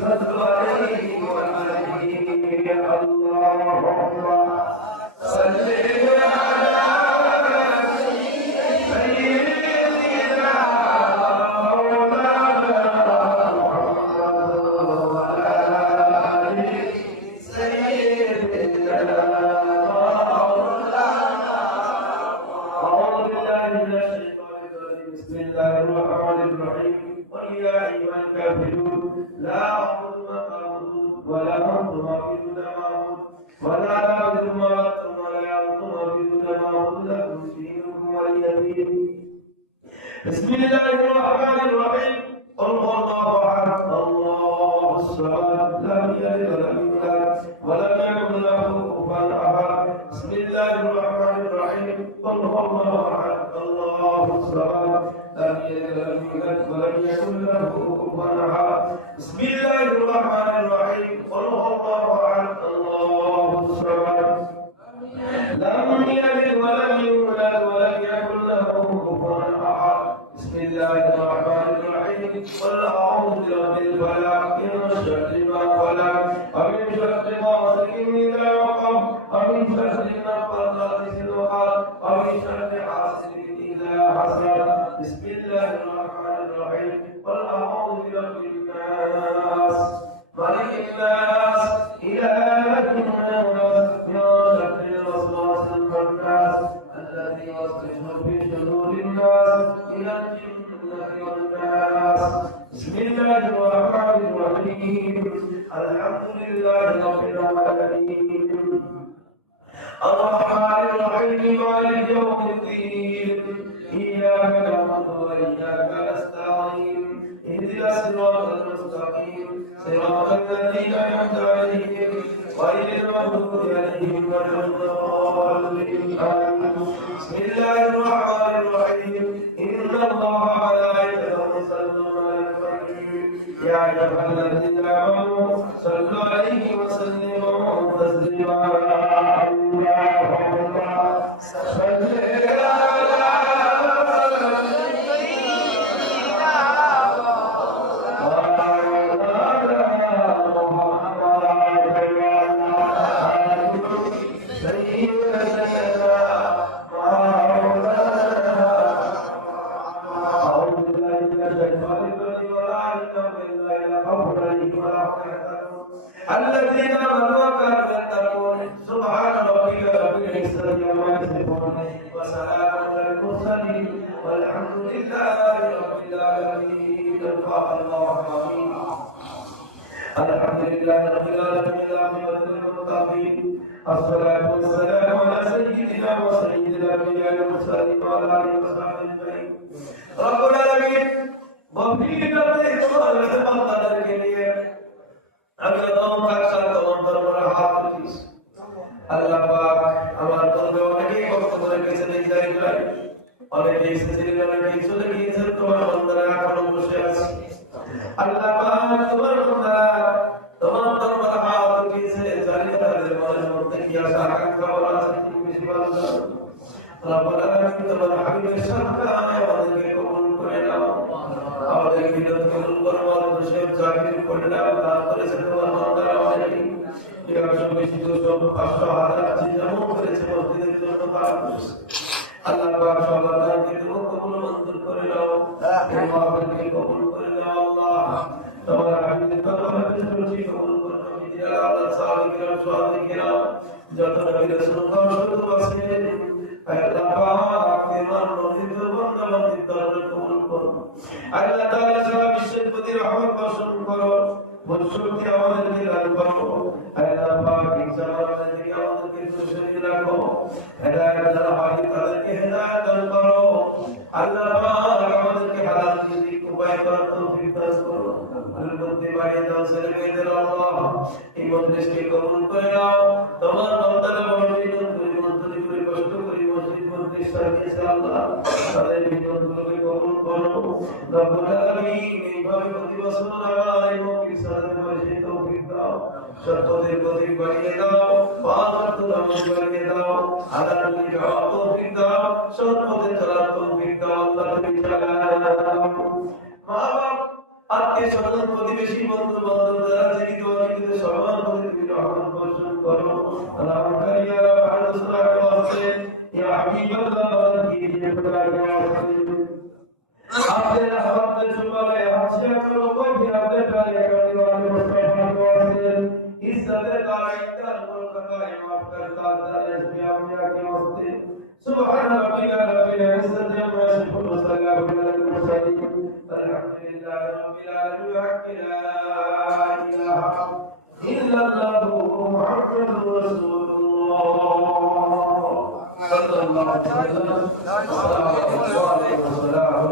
صلوا عليه وآله اللهم صل على سيدنا مولانا محمد وعلى آل سيدنا مولانا. أعوذ بالله من الشيطان الرجيم. بسم الله الرحمن الرحيم. قل يا أيها الكافرون لا أعبد ما تعبدون ولا أنتم عابدون ما أعبد ولا أعبد ما عبدتم ولا أنتم عابدون ما أعبد لكم دينكم ولي دين. بسم الله الرحمن الرحيم. قل هو الله أحد الله الصمد لم يلد ولم يولد ولم يكن له كفوا أحد. بسم الله الرحمن الرحيم. قل هو الله أحد الله الصمد لم يلد ولم يولد ولم يكن له كفوا أحد. بسم الله الرحمن الرحيم. قل هو الله أحد الله الصمد لم يلد ولم يولد ولم يكن له كفوا أحد. بسم الله الرحمن الرحيم. قل أعوذ برب الفلق من شر ما خلق ومن شر غاسق إذا وقب ومن شر النفاثات في العقد ومن شر حاسد إذا حسد. بسم الله الرحمن الرحيم. قل أعوذ برب الناس ملك الناس إله الناس من شر الوسواس الخناس الذي يوسوس في صدور الناس من الجنة والناس. بسم الله الرحمن الرحيم. الحمد لله رب العالمين الرحمن الرحيم مالك يوم الدين إياك نعبد وإياك نستعين اهدنا الصراط المستقيم صراط الذين أنعمت عليهم غير المغضوب عليهم ولا الضالين آمين. بسم الله الرحمن الرحيم. إن الله وملائكته يصلون على النبي يا أيها الذين آمنوا صلوا عليه وسلموا تسليما. اللهم صل على الذين آمنوا وكانوا يتقون. سبحان ربك رب العزة عما يصفون وسلام على المرسلين والحمد لله رب العالمين. الله آمين. الحمد لله رب العالمين العاقبة للمتقين. الصلاة والسلام على سيدنا وسيد الأنبياء والمرسلين وعلى آله وصحبه أجمعين. رب العالمين وفيدة المقدر के लिए अगर दोनों का साथ तमाम पर मेरा हाथ रखिस. अल्लाह पाक हमारे बंदों ने की वक्त पर कैसे नहीं जाएगा और एक से जिले में की सुन की सर तुम्हारा बंदा करो मुश्किल. अल्लाह पाक तुम्हारा बंदा तमाम पर मेरा हाथ कैसे जारी कर दे हमारे मुर्ते की आशा आकांक्षा और आशा की मुसीबत. रब अलमीन तुम्हारा हबीब सबका है और के कबूल करेगा और एक हिदायत कबूल करो और दूसरे जाकिर पढ़ना तारे से तुम्हारा मंदर वाले या सब किसी को सब अशहादा चीजें करेছে মসজিদের জন্য কাজ. আল্লাহ পাক সবাইকে তুমি কবুল মঞ্জুর করে নাও আমাদেরকে কবুল করে নাও. আল্লাহ তোমার হাবিবের দরবারে সুরক্ষিত কবুল করো. নবীদের আল্লাহ সাহাবী কিরাম সাহাবী কিরাম যত নবী রাসূলগণ শুধু আছেন আল্লাহ পাক তোমার নবীর বান্দা বান্দির দরবারে কবুল করো. আল্লাহ তাআলা সারা বিশ্বের প্রতি রহমত বর্ষণ করো. বর্ষণকে আমাদেরকে দান করো. আল্লাহ পাক ইনসানদেরকে আমাদেরকে সুশীল রাখো. হেদায়েত যারা পাবে তাদেরকে হেদায়েত দান করো. আল্লাহ পাক আমাদেরকে হালাল রিজিক উপায় করার তৌফিক দান করো. আল-বুদ্ধি বাড়িয়ে দাও ছেলে মেয়েদের. আল্লাহ এই মজলিসকে কবুল করে নাও. তোমার বান্দারা বড় বিনয় করে মন্ত্রী করে কষ্ট করে মসজিদ মন্দির সাজিয়েছে. আল্লাহ তাদের বিনয়গুলোকে কবুল করো. রব্বুল আলামিন এইভাবে প্রতি বছর আমার এই মৌকিক সালাতের বয়সে তৌফিক দাও. সত্যদের গতি বাড়িয়ে দাও. পাঁচ ওয়াক্ত নামাজ বাড়িয়ে দাও. আদান নির্বাহ তৌফিক দাও. সৎ পথে চলার তৌফিক দাও. আল্লাহ তুমি চালাও. মা বাপ আত্মীয় স্বজন প্রতিবেশী বন্ধু বান্ধব যারা জীবিত অজীবিত সবার প্রতি তুমি রহমত বর্ষণ করো আল্লাহুম্মা কারিয়া বা'দ সালাত ওয়াসে ইয়া হাবিবাল্লাহ বারাক ফিহি ওয়া आपने रहमत शुमाले हाशिया करो कोई भी आपने कार्य करने वाले मुस्तफा को से इज्जत दायित्व मुल्क का माफ करता दर्ज में अपने के वास्ते सुभान रब्बिका रब्बिल इज्जति अम्मा यसिफून व सलामुन अलल मुरसलीन अल्हम्दुलिल्लाहि रब्बिल आलमीन ला इलाहा इल्लल्लाहु मुहम्मदुर रसूलुल्लाह सल्लल्लाहु अलैहि वसल्लम